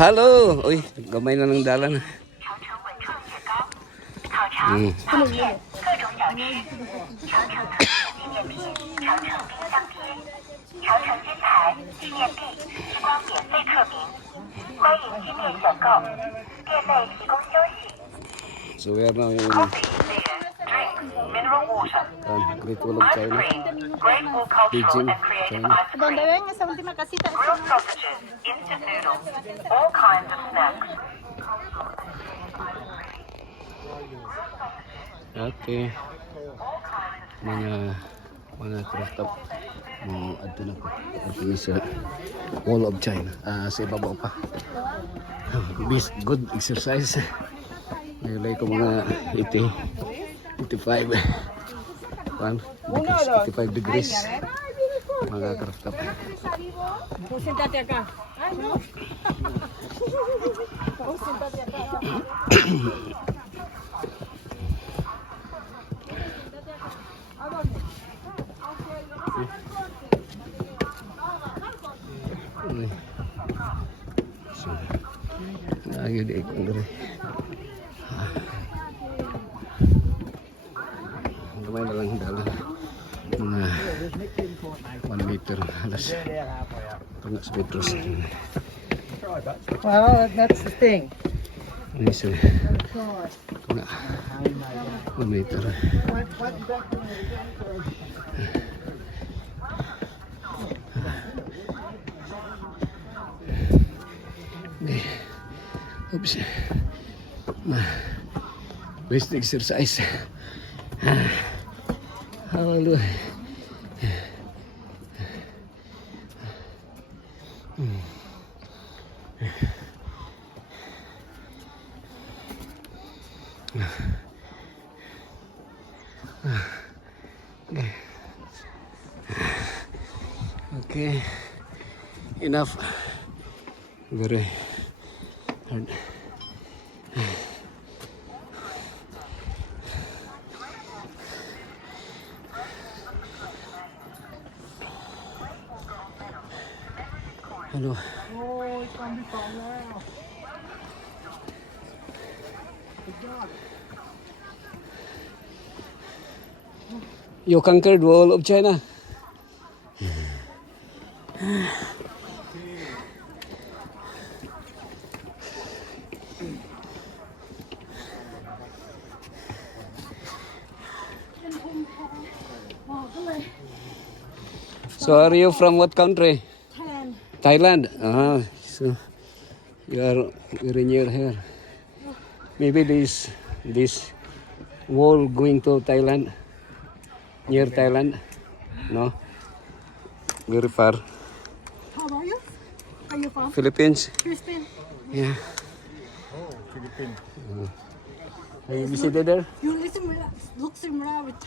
Hello. Uy, gamay na ng dalan. So we are now in Great Wall of China, Beijing, China. Donde ven esa última casita. Okay. Mga craft up. Ato na ko. Ato na sa Wall of China. Sa ibabaw pa. Good exercise. Nilay ko mga 85 degrees. Mga craft up. Siéntate acá. Ay, no. Siéntate acá. Ayun di ko ngeri. Gamay na lang dalan. Mga 1 meter halos. Pagka sa metros. Well, that's the thing. Ini sa pagka 1 meter. Oops. Best exercise. Hallelujah. Okay. Enough. Very hard. Hello. You conquered Wall of China. So are you from what country? Thailand. So you are very near here. Maybe this wall going to Thailand, near Thailand. No, very far. How are you? Are you from Philippines. Philippines? Yeah. Have you visited there? You look similar with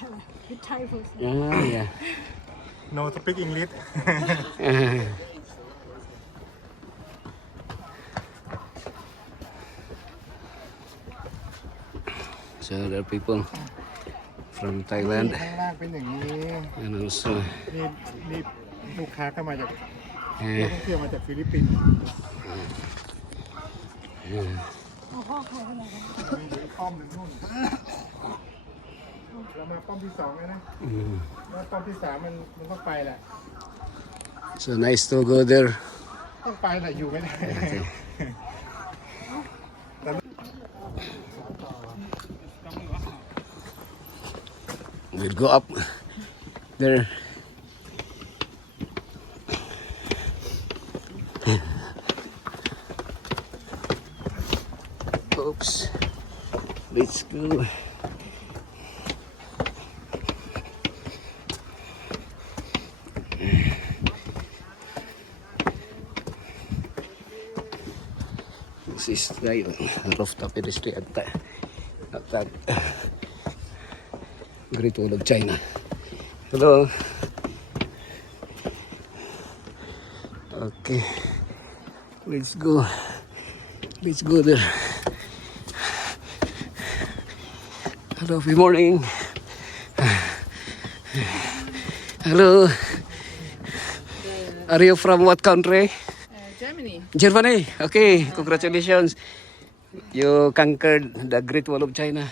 Thai person. Yeah. No, to speak English. So there are people from Thailand ข้างล่างเป็นอย่างนี้ and also นี่ลูกค้าก็มาจากนัก uh, ท่องเที่ยวมาจากฟิลิปปินส์ป้อมหนึ่งนู่นเรามาป้อมที่ 2แล้วนะแล้วป้อมที่ 3มันต้องไปแหละ so nice to go there. ต้องไปแหละอยู่ไม่ได้ We'll go up there. Oops. Let's go. This is the rooftop industry at that Great Wall of China. Hello. Okay. Let's go. Let's go there. Hello, good morning. Hello. Are you from what country? Germany. Germany. Okay, congratulations. You conquered the Great Wall of China.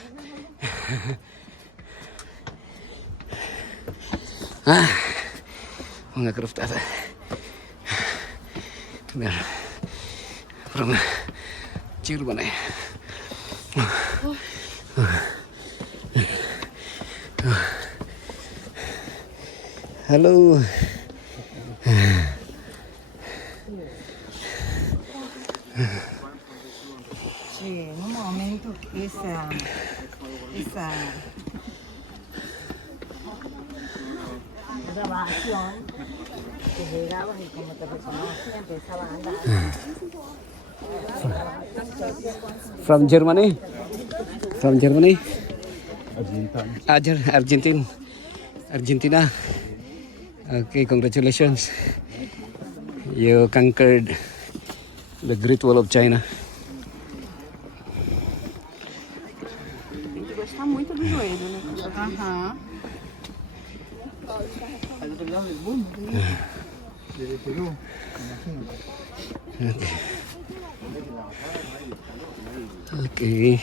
Mga craft ata. from Germany. Hello. Sí, en un momento esa grabación que llegabas y como te reconocía empezaba a andar. From Germany? From Germany? Argentina. Argentina. Okay, congratulations. You conquered the Great Wall of China. Tem que gostar muito do joelho, né? Ajá. Okay.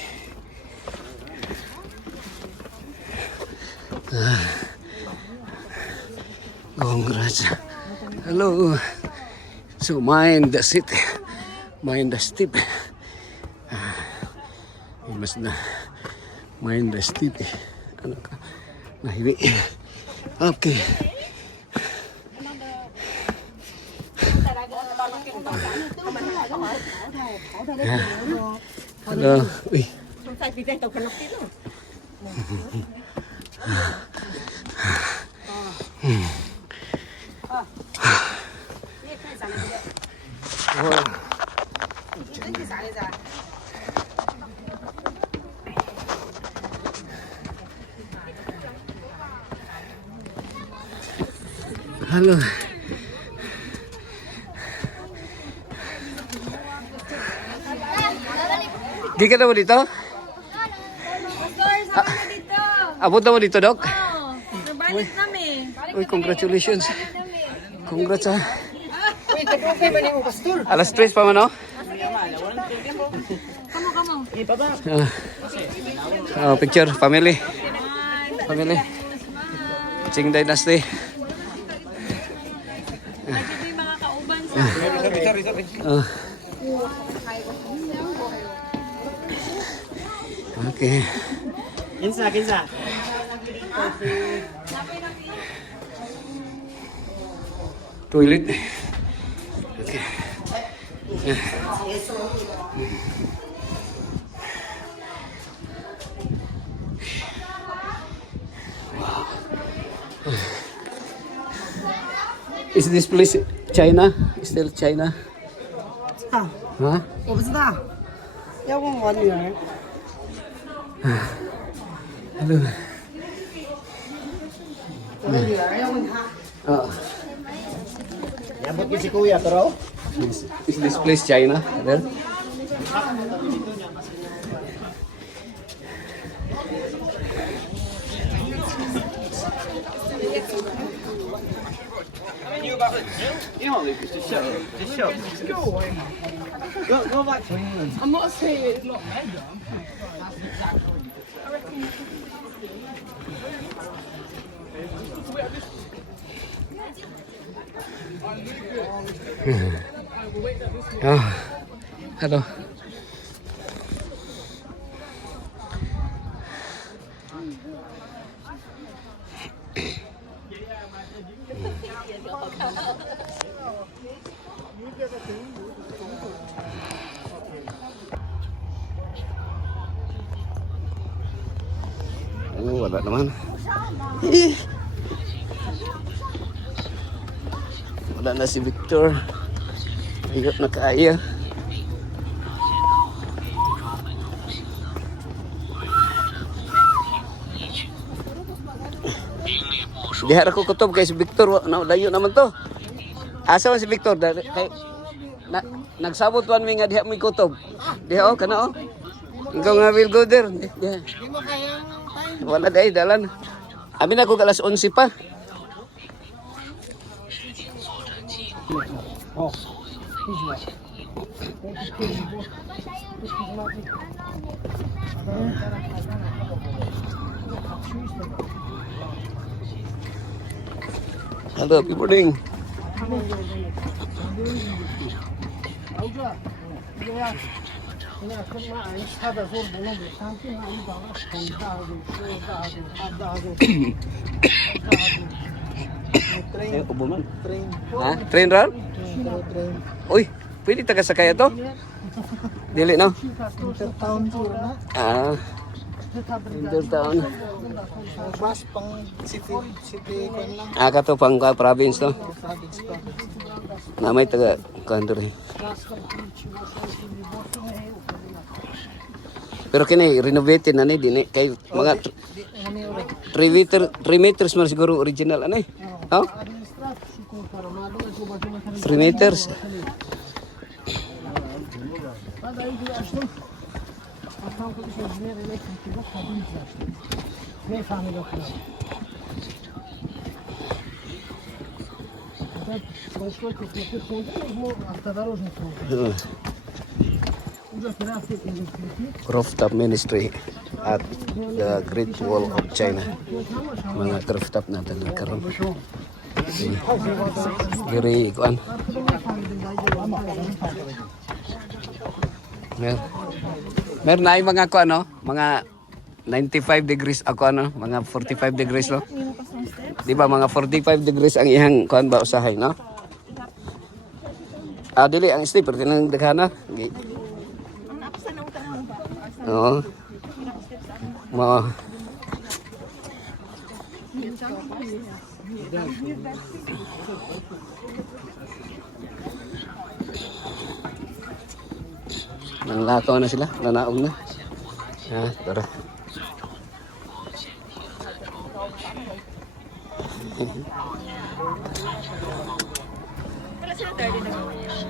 Congrats. Hello. So mind the city. Mind the steep. Mas na mind the steep. Ano ka? Nahiwi. Okay. Hello. Uy. Hello. Di ka na mo dito? Pastor, sama na dito. Abot na mo dito, Dok? Oo. Nabalik kami. Uy, congratulations. Congrats ha. Uy, okay ba niyo, pastor? Alas 3 pa man, no? Kamo. Picture, family. Family. Qing Dynasty. Lagi din mga kauban sa Okay. Kinsa. Toilet. Okay. Is this place China? Still China? 啊？我不知道，要问我女儿。 Hello. 我的女儿要问她。 Yabot ko si Kuya, pero Is this place China? There? I'm not saying it's not Hello. Wala naman. Wala na si Victor. Hirap na kaya. Dihara ko kutob kay si Victor. Layo naman to. Asa man si Victor? Nagsabot man mi nga diha mo kutob. Diha kana Ikaw nga will go there. Diha. Wala dahil dalan. Amin ako alas 11 pa. Hello, good morning. Eh, ubo man. Train. Ha? Train run? Train. Uy, pwede taga sakay ito? Dili, no? Intertown tour na. Ah. Intertown. Bus pang city kwan lang. Ah, kato pang province, no? Province pa. Na may taga country. Pero kini renovated na ni dinhi kay mga 3 meters man siguro original anay. Oh? 3 meters. Rooftop ministry at the Great Wall of China. Mga rooftop natin na karon. Diri kuan. Meron na yung mga kuan no, mga 95 degrees ako ano, mga 45 degrees no. Di ba mga 45 degrees ang ihang kuan ba usahay no? Ah, dili ang stay pero tinang daghana. Oo. Mo. Nanglakaw na sila, nanaog na. Ha, tara.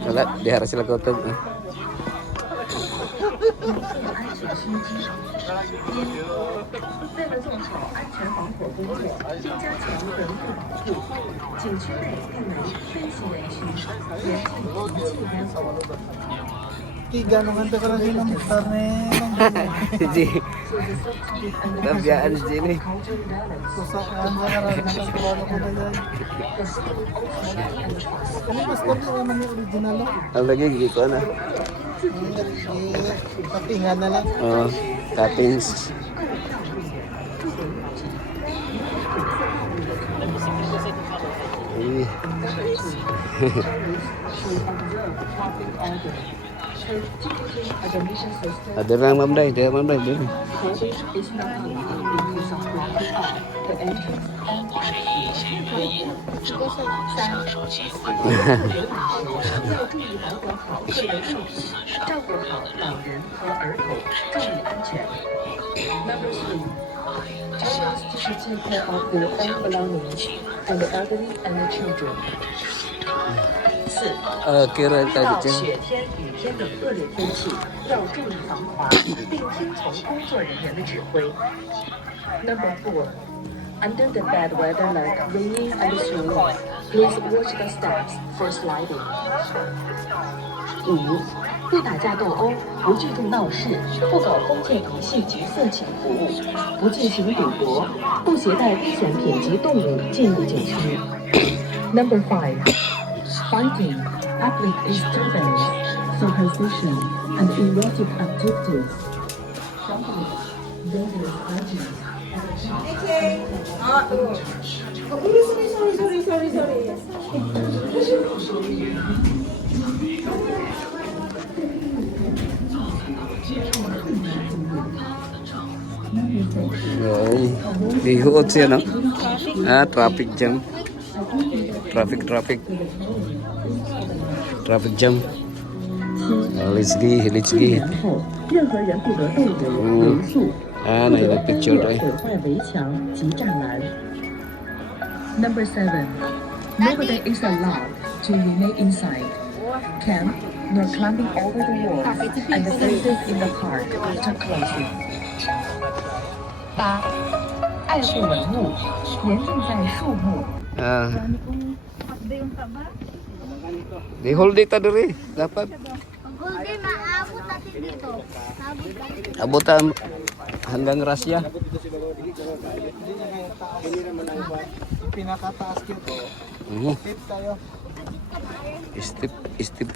Wala, dihara sila kutob. 为了种草安全防火工作，并加强人员保护，景区内定为飞行园区，严禁仪器烟火。 Gano'ng ganda ka lang din ng motor Ji. Tabiaan si ni. Susaan mo na lang ng kuwano ko na yan. Ano mas kami naman yung original lang? Ang lagi gigi ko na. Kapingan na lang. Oh, cuttings. Ada orang mamdai, dia mamdai dia. Take care of their own belongings and the elderly and the children. 4. ，kira 遇 tadi 到 je. 雪天、雨天等恶劣天气，要注意防滑，并听从工作人员的指挥。Number 4. Under the bad weather like raining and snowing, please watch the steps for sliding. 5. 不打架斗殴，不聚众闹事，不搞封建迷信及色情服务，不进行赌博，不携带危险品及动物进入景区。Number 5. Fighting, public disturbance, superstition, and erotic activities. Dangerous items. Rồi, dihuot siya no? Ah, traffic jam. Traffic jam. Let's go. 任何人不得逗留、留宿。 Ah, nailag picture 毁 ay. 坏围墙及栅栏。Number 7. Nobody is allowed to remain inside, camp, nor climbing over the walls and the fences in the park after closing. 8. 爱护文物，严禁在树木。 Ah. Di hold dito diri, dapat. Hindi maabot natin dito. Abot natin. Abutan hanggang rasya. Pinakataas kito. Fit tayo.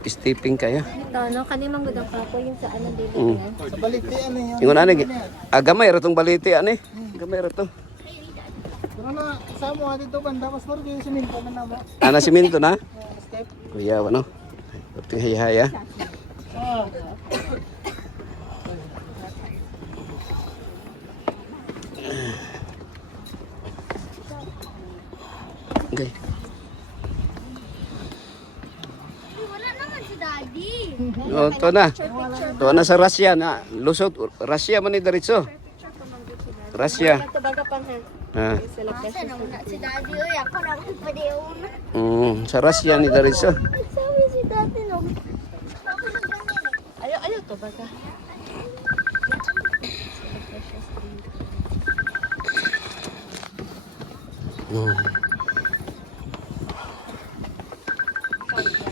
Stepping kayo. Ito, no? Kanimang gudang kako yung sa anong dili Mm. yan. Sa baliti, ano yun? Ingon ani, gamay ra tong baliti ani. Gamay ra to. Pero na, sa mo, dito banda, mas maro yung siminto na naman. Ana siminto na. Step. Kuya, ano? Pati haya-haya. Okay. Wala naman si Daddy. Oh, to na. To na sa Russia na. Lusot Russia man ni diretso. Russia. Ito baga pang ha. Ah. Si Daddy, uy, ako lang pa di una. Sa Russia ni diretso. Sabi si Daddy, no? Ayaw to baga.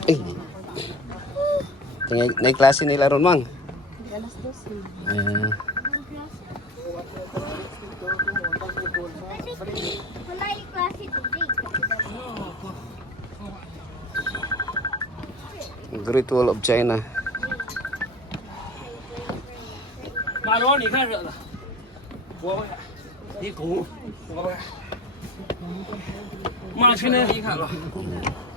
Eh. Tingay na klase nila ron mang. Alas 12. Ah. Wala yung klase today. Great Wall of China. 马龙，你看这个，我不看，你拱，我不看。马群呢？你看吧，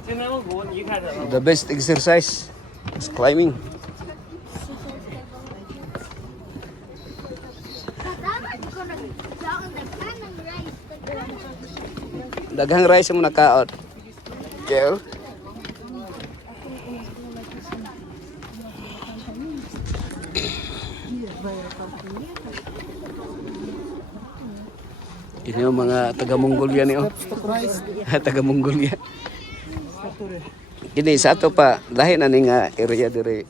现在我拱，你看这个。 The best exercise is climbing. Daghang rice mo nakaot. Kel. Ini yung mga taga Mongolia ni oh. Taga Mongolia. Kini sa ato pa lahi na ning area dire.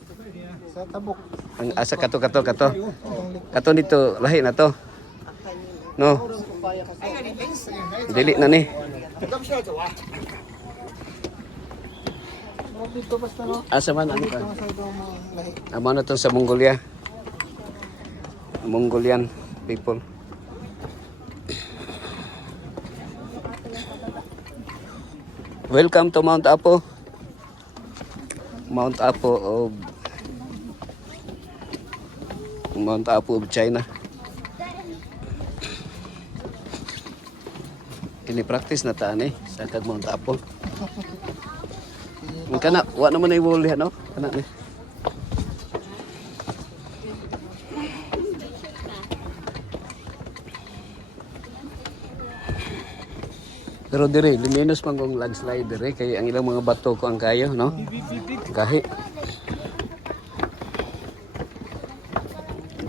Sa tabok. Ang asa kato. Kato dito lahi na to. No. Dili na ni. Dito basta no. Asa man ano ka? Sa ibang mga lahi. Amo na to sa Mongolia. Mongolian people. Welcome to Mount Apo. Mount Apo of China. Kini practice na ta ani sa kag Mount Apo. Ang kana wa naman ay wuli no? Kana ni. Pero dire, luminos man kong landslide dire kay ang ilang mga bato ko ang kayo, no? Gahi.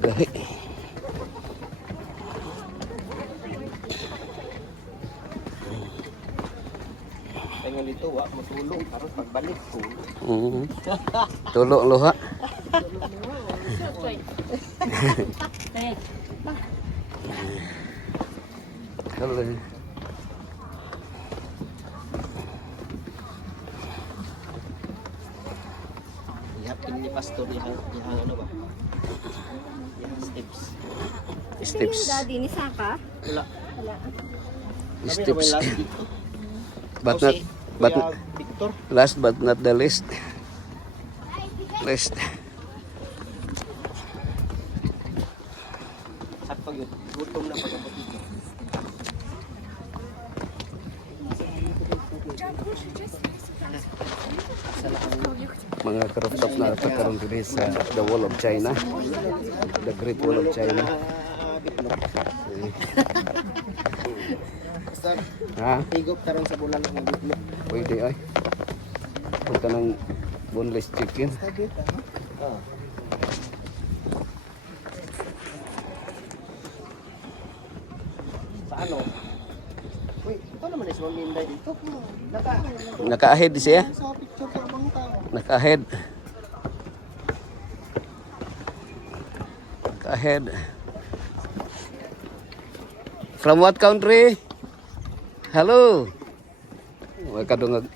Gahi. Tingnan dito, wa matulog. Tapos pagbalik, tulog. Tulo luha. Hello. Ihapin ni pastor yang ano ba? Yang steps. Steps. Daddy, ni Saka? Wala. Steps. Last dito. But not but Kuya Victor. last but not the least. Least. At pag yun, gutom na pag-abot dito. Mga karuptop na karon diri sa the Wall of China. The Great Wall of China. Ha? Higop karon sa bulan ng bitlog. Pwede ay. Punta ng boneless chicken. Paano? Uy, ito naman is maminday dito. Naka-ahead siya. Sa picture sa ibang tao. Naka-ahead. Naka-ahead. From what country? Hello. Wag ka dungag.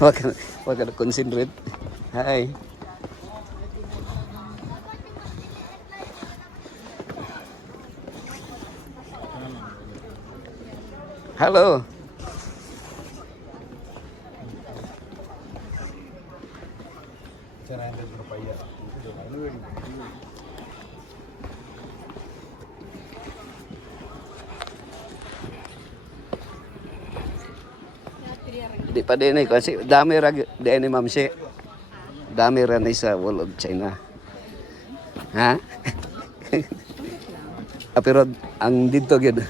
Wag ka concentrate. Hi. Hello. Di pa din eh, kasi dami ra di ni Ma'am Si. Dami ra ni sa Wall of China. Ha? Pero ang dito gyud.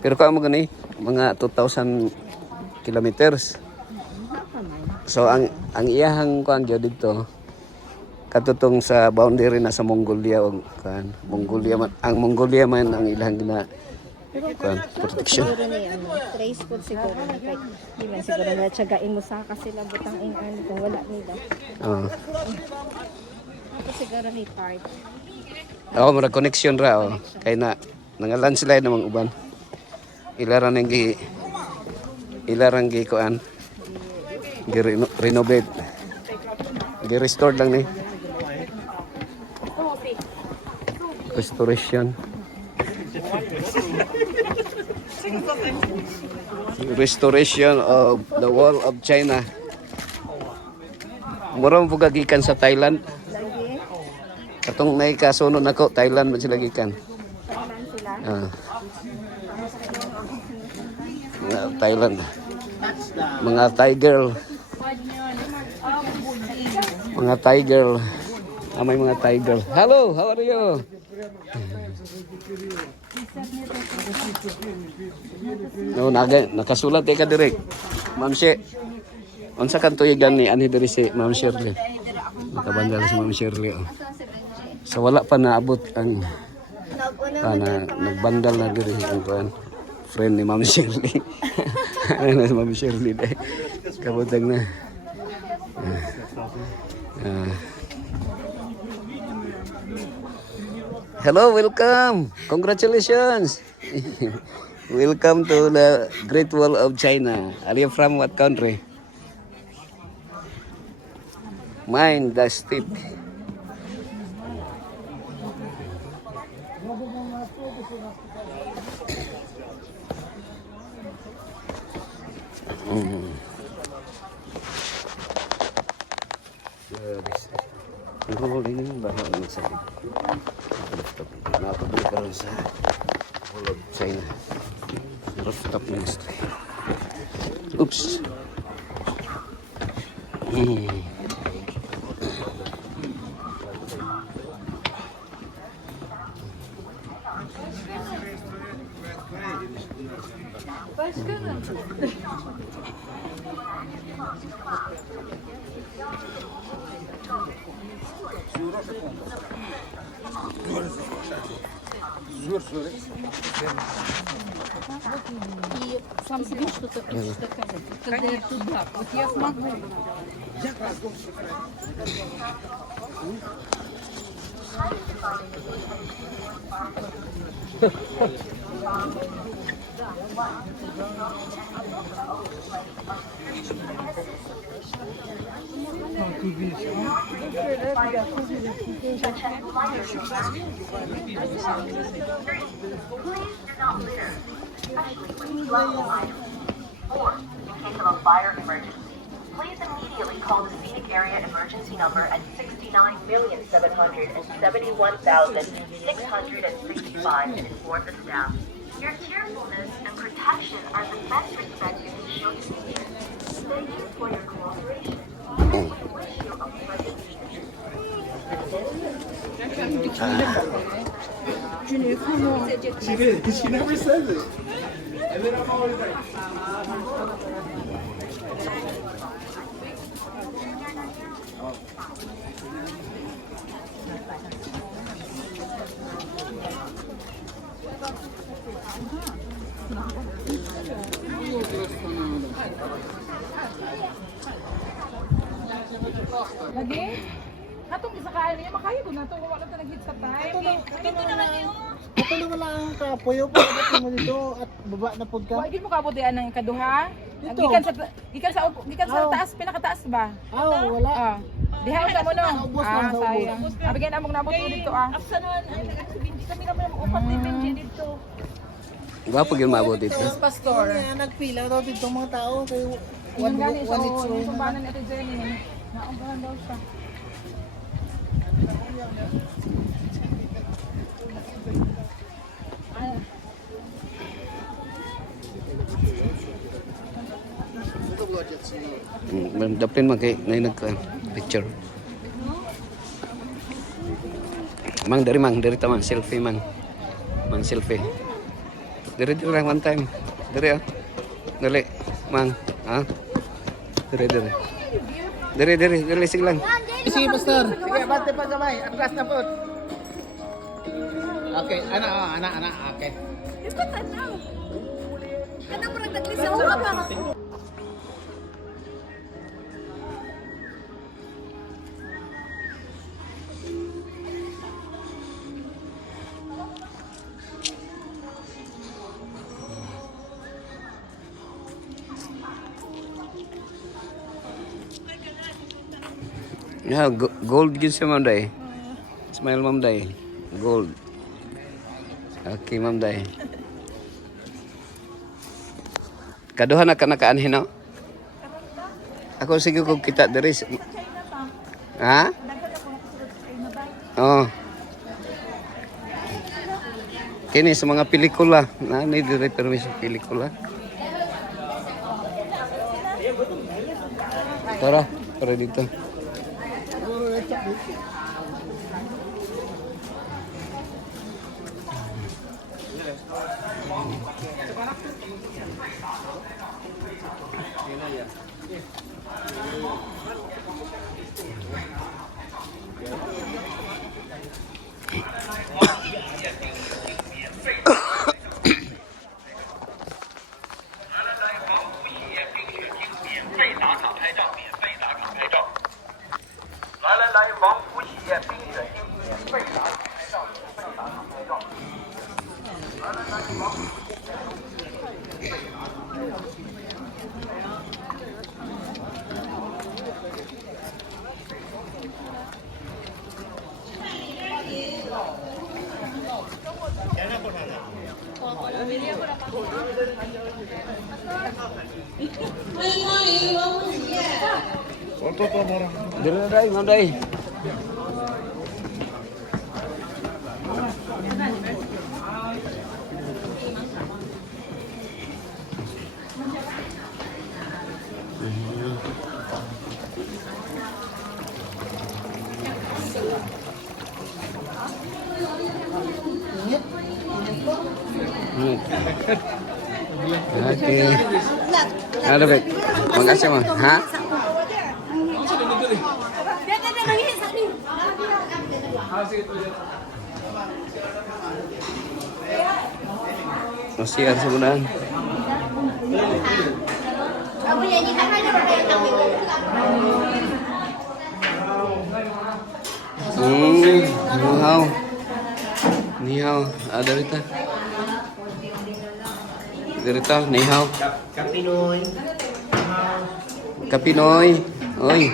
Pero kamo gani mga 2,000 kilometers. So ang iyahang kuan gyud dito katutong sa boundary na sa Mongolia o kan Mongolia man, ang Mongolia man ang ilang gina kuan protection. Siguro ni ano, trace po siguro ni kay di man siguro na tiyagain mo sa sila butang ingan kung wala nila. Oh. Ako siguro ni part. Ako mura connection ra oh. Kay na nangalandslide namang uban. Ilaran ang kuan. Renovate. Gi-restore lang ni. Restoration. Restoration of the Wall of China. Mura mo gikan sa Thailand. Katong may kasunod nako Thailand man sila gikan. Mga Thailand. Mga Thai girl. Mga Thai girl. May mga Thai girl. Hello, how are you? No, nakasulat ka direk. Ma'am Si. Unsa kan tuigan ni ani diri si Ma'am Shirley? Nakabandal si Ma'am Shirley. Oh. So wala pa naabot ang nagbandal na diri ang kuan friend ni Ma'am Shirley. Ano si Ma'am Shirley dai. Kabutang na. Hello, welcome. Congratulations. Welcome to the Great Wall of China. Are you from what country? Mine, the steep. Pero ini bahawa nagsabi. Napabalik ka rin sa Wall of China. Rooftop ministry. Oops. И сам себе что-то хочешь доказать. Когда я туда, вот я смогу. Or, in case of a fire emergency, please immediately call the scenic area emergency number at 69,771,665 and inform the staff. Your cheerfulness and protection are the best respect you can show to seniors. Thank you for your cooperation. We wish you a pleasant evening. She never says it. And then I'm always like, Lagi? Atong isa kaya niya makayo ko na to wala ta naghit sa time. Ito na lang yun. Ito na wala ang kapoyo pa dapat mo dito at baba na pud ka. Wa gid mo kabutian ng ikaduha. Dito. Gikan sa taas pinakataas ba? Wala. Ah. Diha ka mo no. Naubos na, naubos. Sayang. Abigyan among nabot dito ah. Afsanon kami naman upat ni Benji dito. Gwapo gyud maabot dito. Pastor. Nagpila daw dito mga tao kay One one gani sa one yung sumbanan ni Ate Jenny. Naambahan daw siya. Daplin man kay ngayon nagka-picture. Mang dari tamang selfie mang. Mang selfie. Dari lang one time. Dari ah. Dali mang. Ha? Dari sige lang. Sige, Pastor. Sige, bante pa sabay. Atras na po. Okay, anak. Okay. Kanang murag naglisaw ka pa. Yeah, gold gid siya Ma'am Day. Smile Ma'am Day. Gold. Okay Ma'am Day. Kaduha na ka nakaanhin no? Ako sige kog kita diri. Ha? Oh. Kini sa mga pelikula, na ni diri permission pelikula. Tara, para dito. Diri na day, Ma'am Day. Okay. Ada baik. Makasih Ma'am. Ha? Masih harus sebenarnya. Ni hao, ada Rita. Rita, ni hao. Kapinoy. Kapinoy. Oi.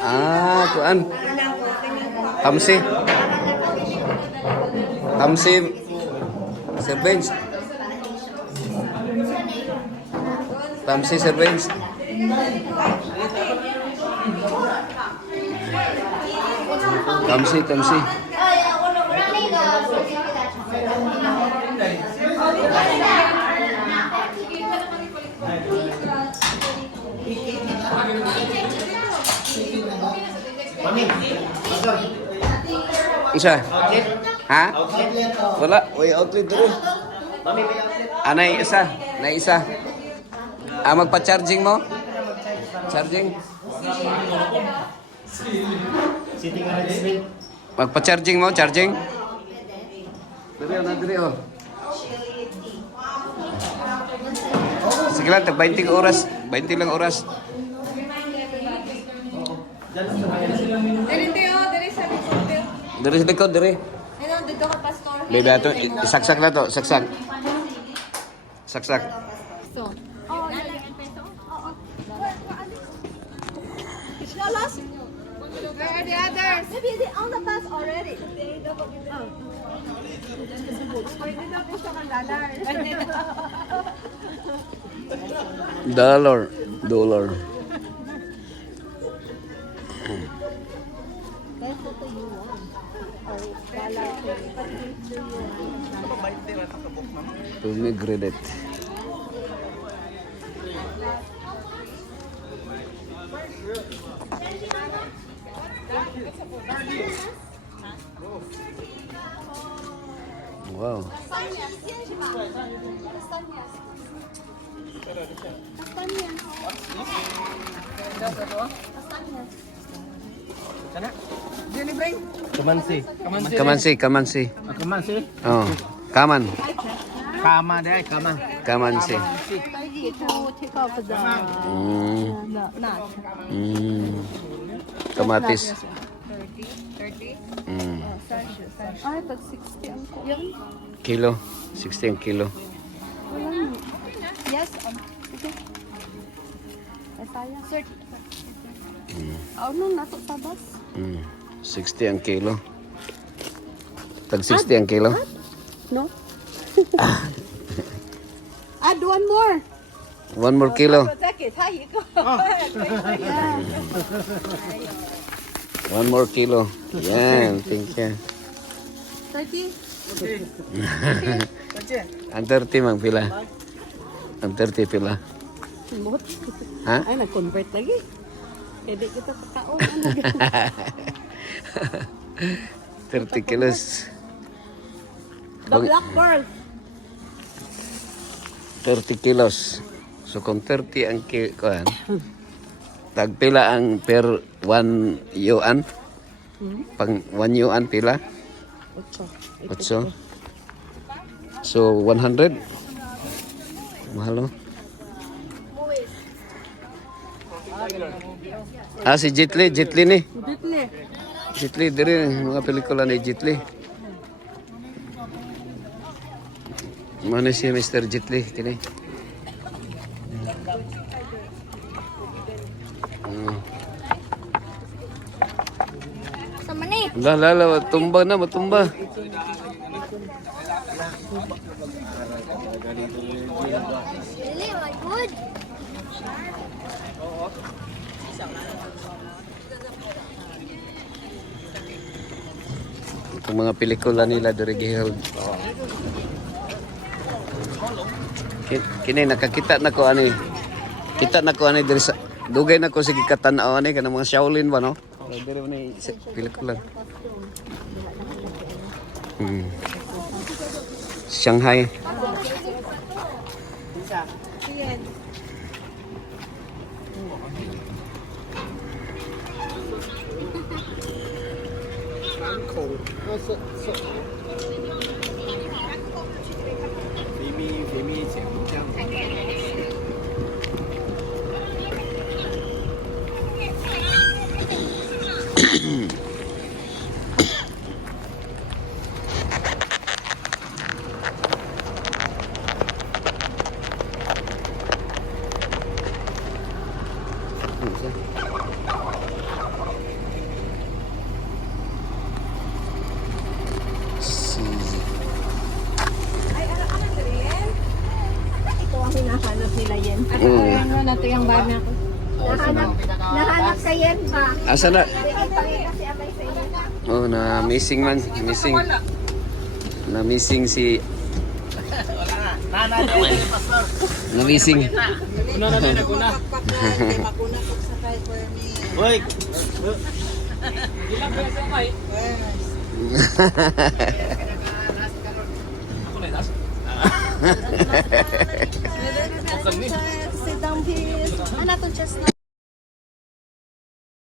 Ah, kuan. Tamsi. Servings. Tamsi servings. Tamsi. Isa? Ha? Wala. Uy, outlet dito. Anay isa. Magpa-charging mo? Charging? Magpa-charging mo? Charging? Diri oh. Sige lang, 20 oras. 20 lang oras. Diri sa likod, diri. Dito ka, Pastor. Bebe, ato, saksak na to, saksak. So, where are the others? Maybe they're on the bus already. Dollar. do you want? Or dollar to what do you want? Pomegranate. Wow. Kamansi. Kamansi, kamansi. Kamansi? Oh, kaman. Kama deh, kama. Kamansi. Ready to take off the nut. Kamatis. 30. Ay, pag 60 ang kulang. Kilo. 60 ang kilo. Walang. Yes, okay. Ay, sayang. 30. Ano, nato tabas? 60 ang kilo. Tag 60 ang kilo. No? Add one more. 1 more kilo. Take it. How you go? 1 more kilo. Yan, thank you. 30? Ang 30 mang pila. Ang 30 pila. Simot. Ha? Ay, nag-convert lagi. Pwede kita pagkaon. 30 kilos. The black pearl. 30 kilos. So kung 30 ang kuan, tagpila ang per 1 yuan? Pang 1 yuan pila? 8. So 100. Mahal. Si Jet Li ni. Ditli. Jet Li diri mga pelikula ni Jet Li. Mana si Mr. Jet Li kini? Sama ni. Lah, tumba na, matumba. Really, my good. Itong mga pelikula nila diri giheld. Kini nakakita na ko ani. Kita na ko ani diri sa dugay na ko sige katanaw ani kanang mga Shaolin ba no? Diri ni pelikula. Shanghai. Ito ang hinahanap nila Yen. Ano na ito yung bag na ako? Nahanap ka Yen ba? Asa na? Kasi abay sa inyo. Oh, na missing man, missing. Na missing si na missing. Hoy! Ilang beses ang may? Ako na itas? Sit down please. Ano itong chestnut?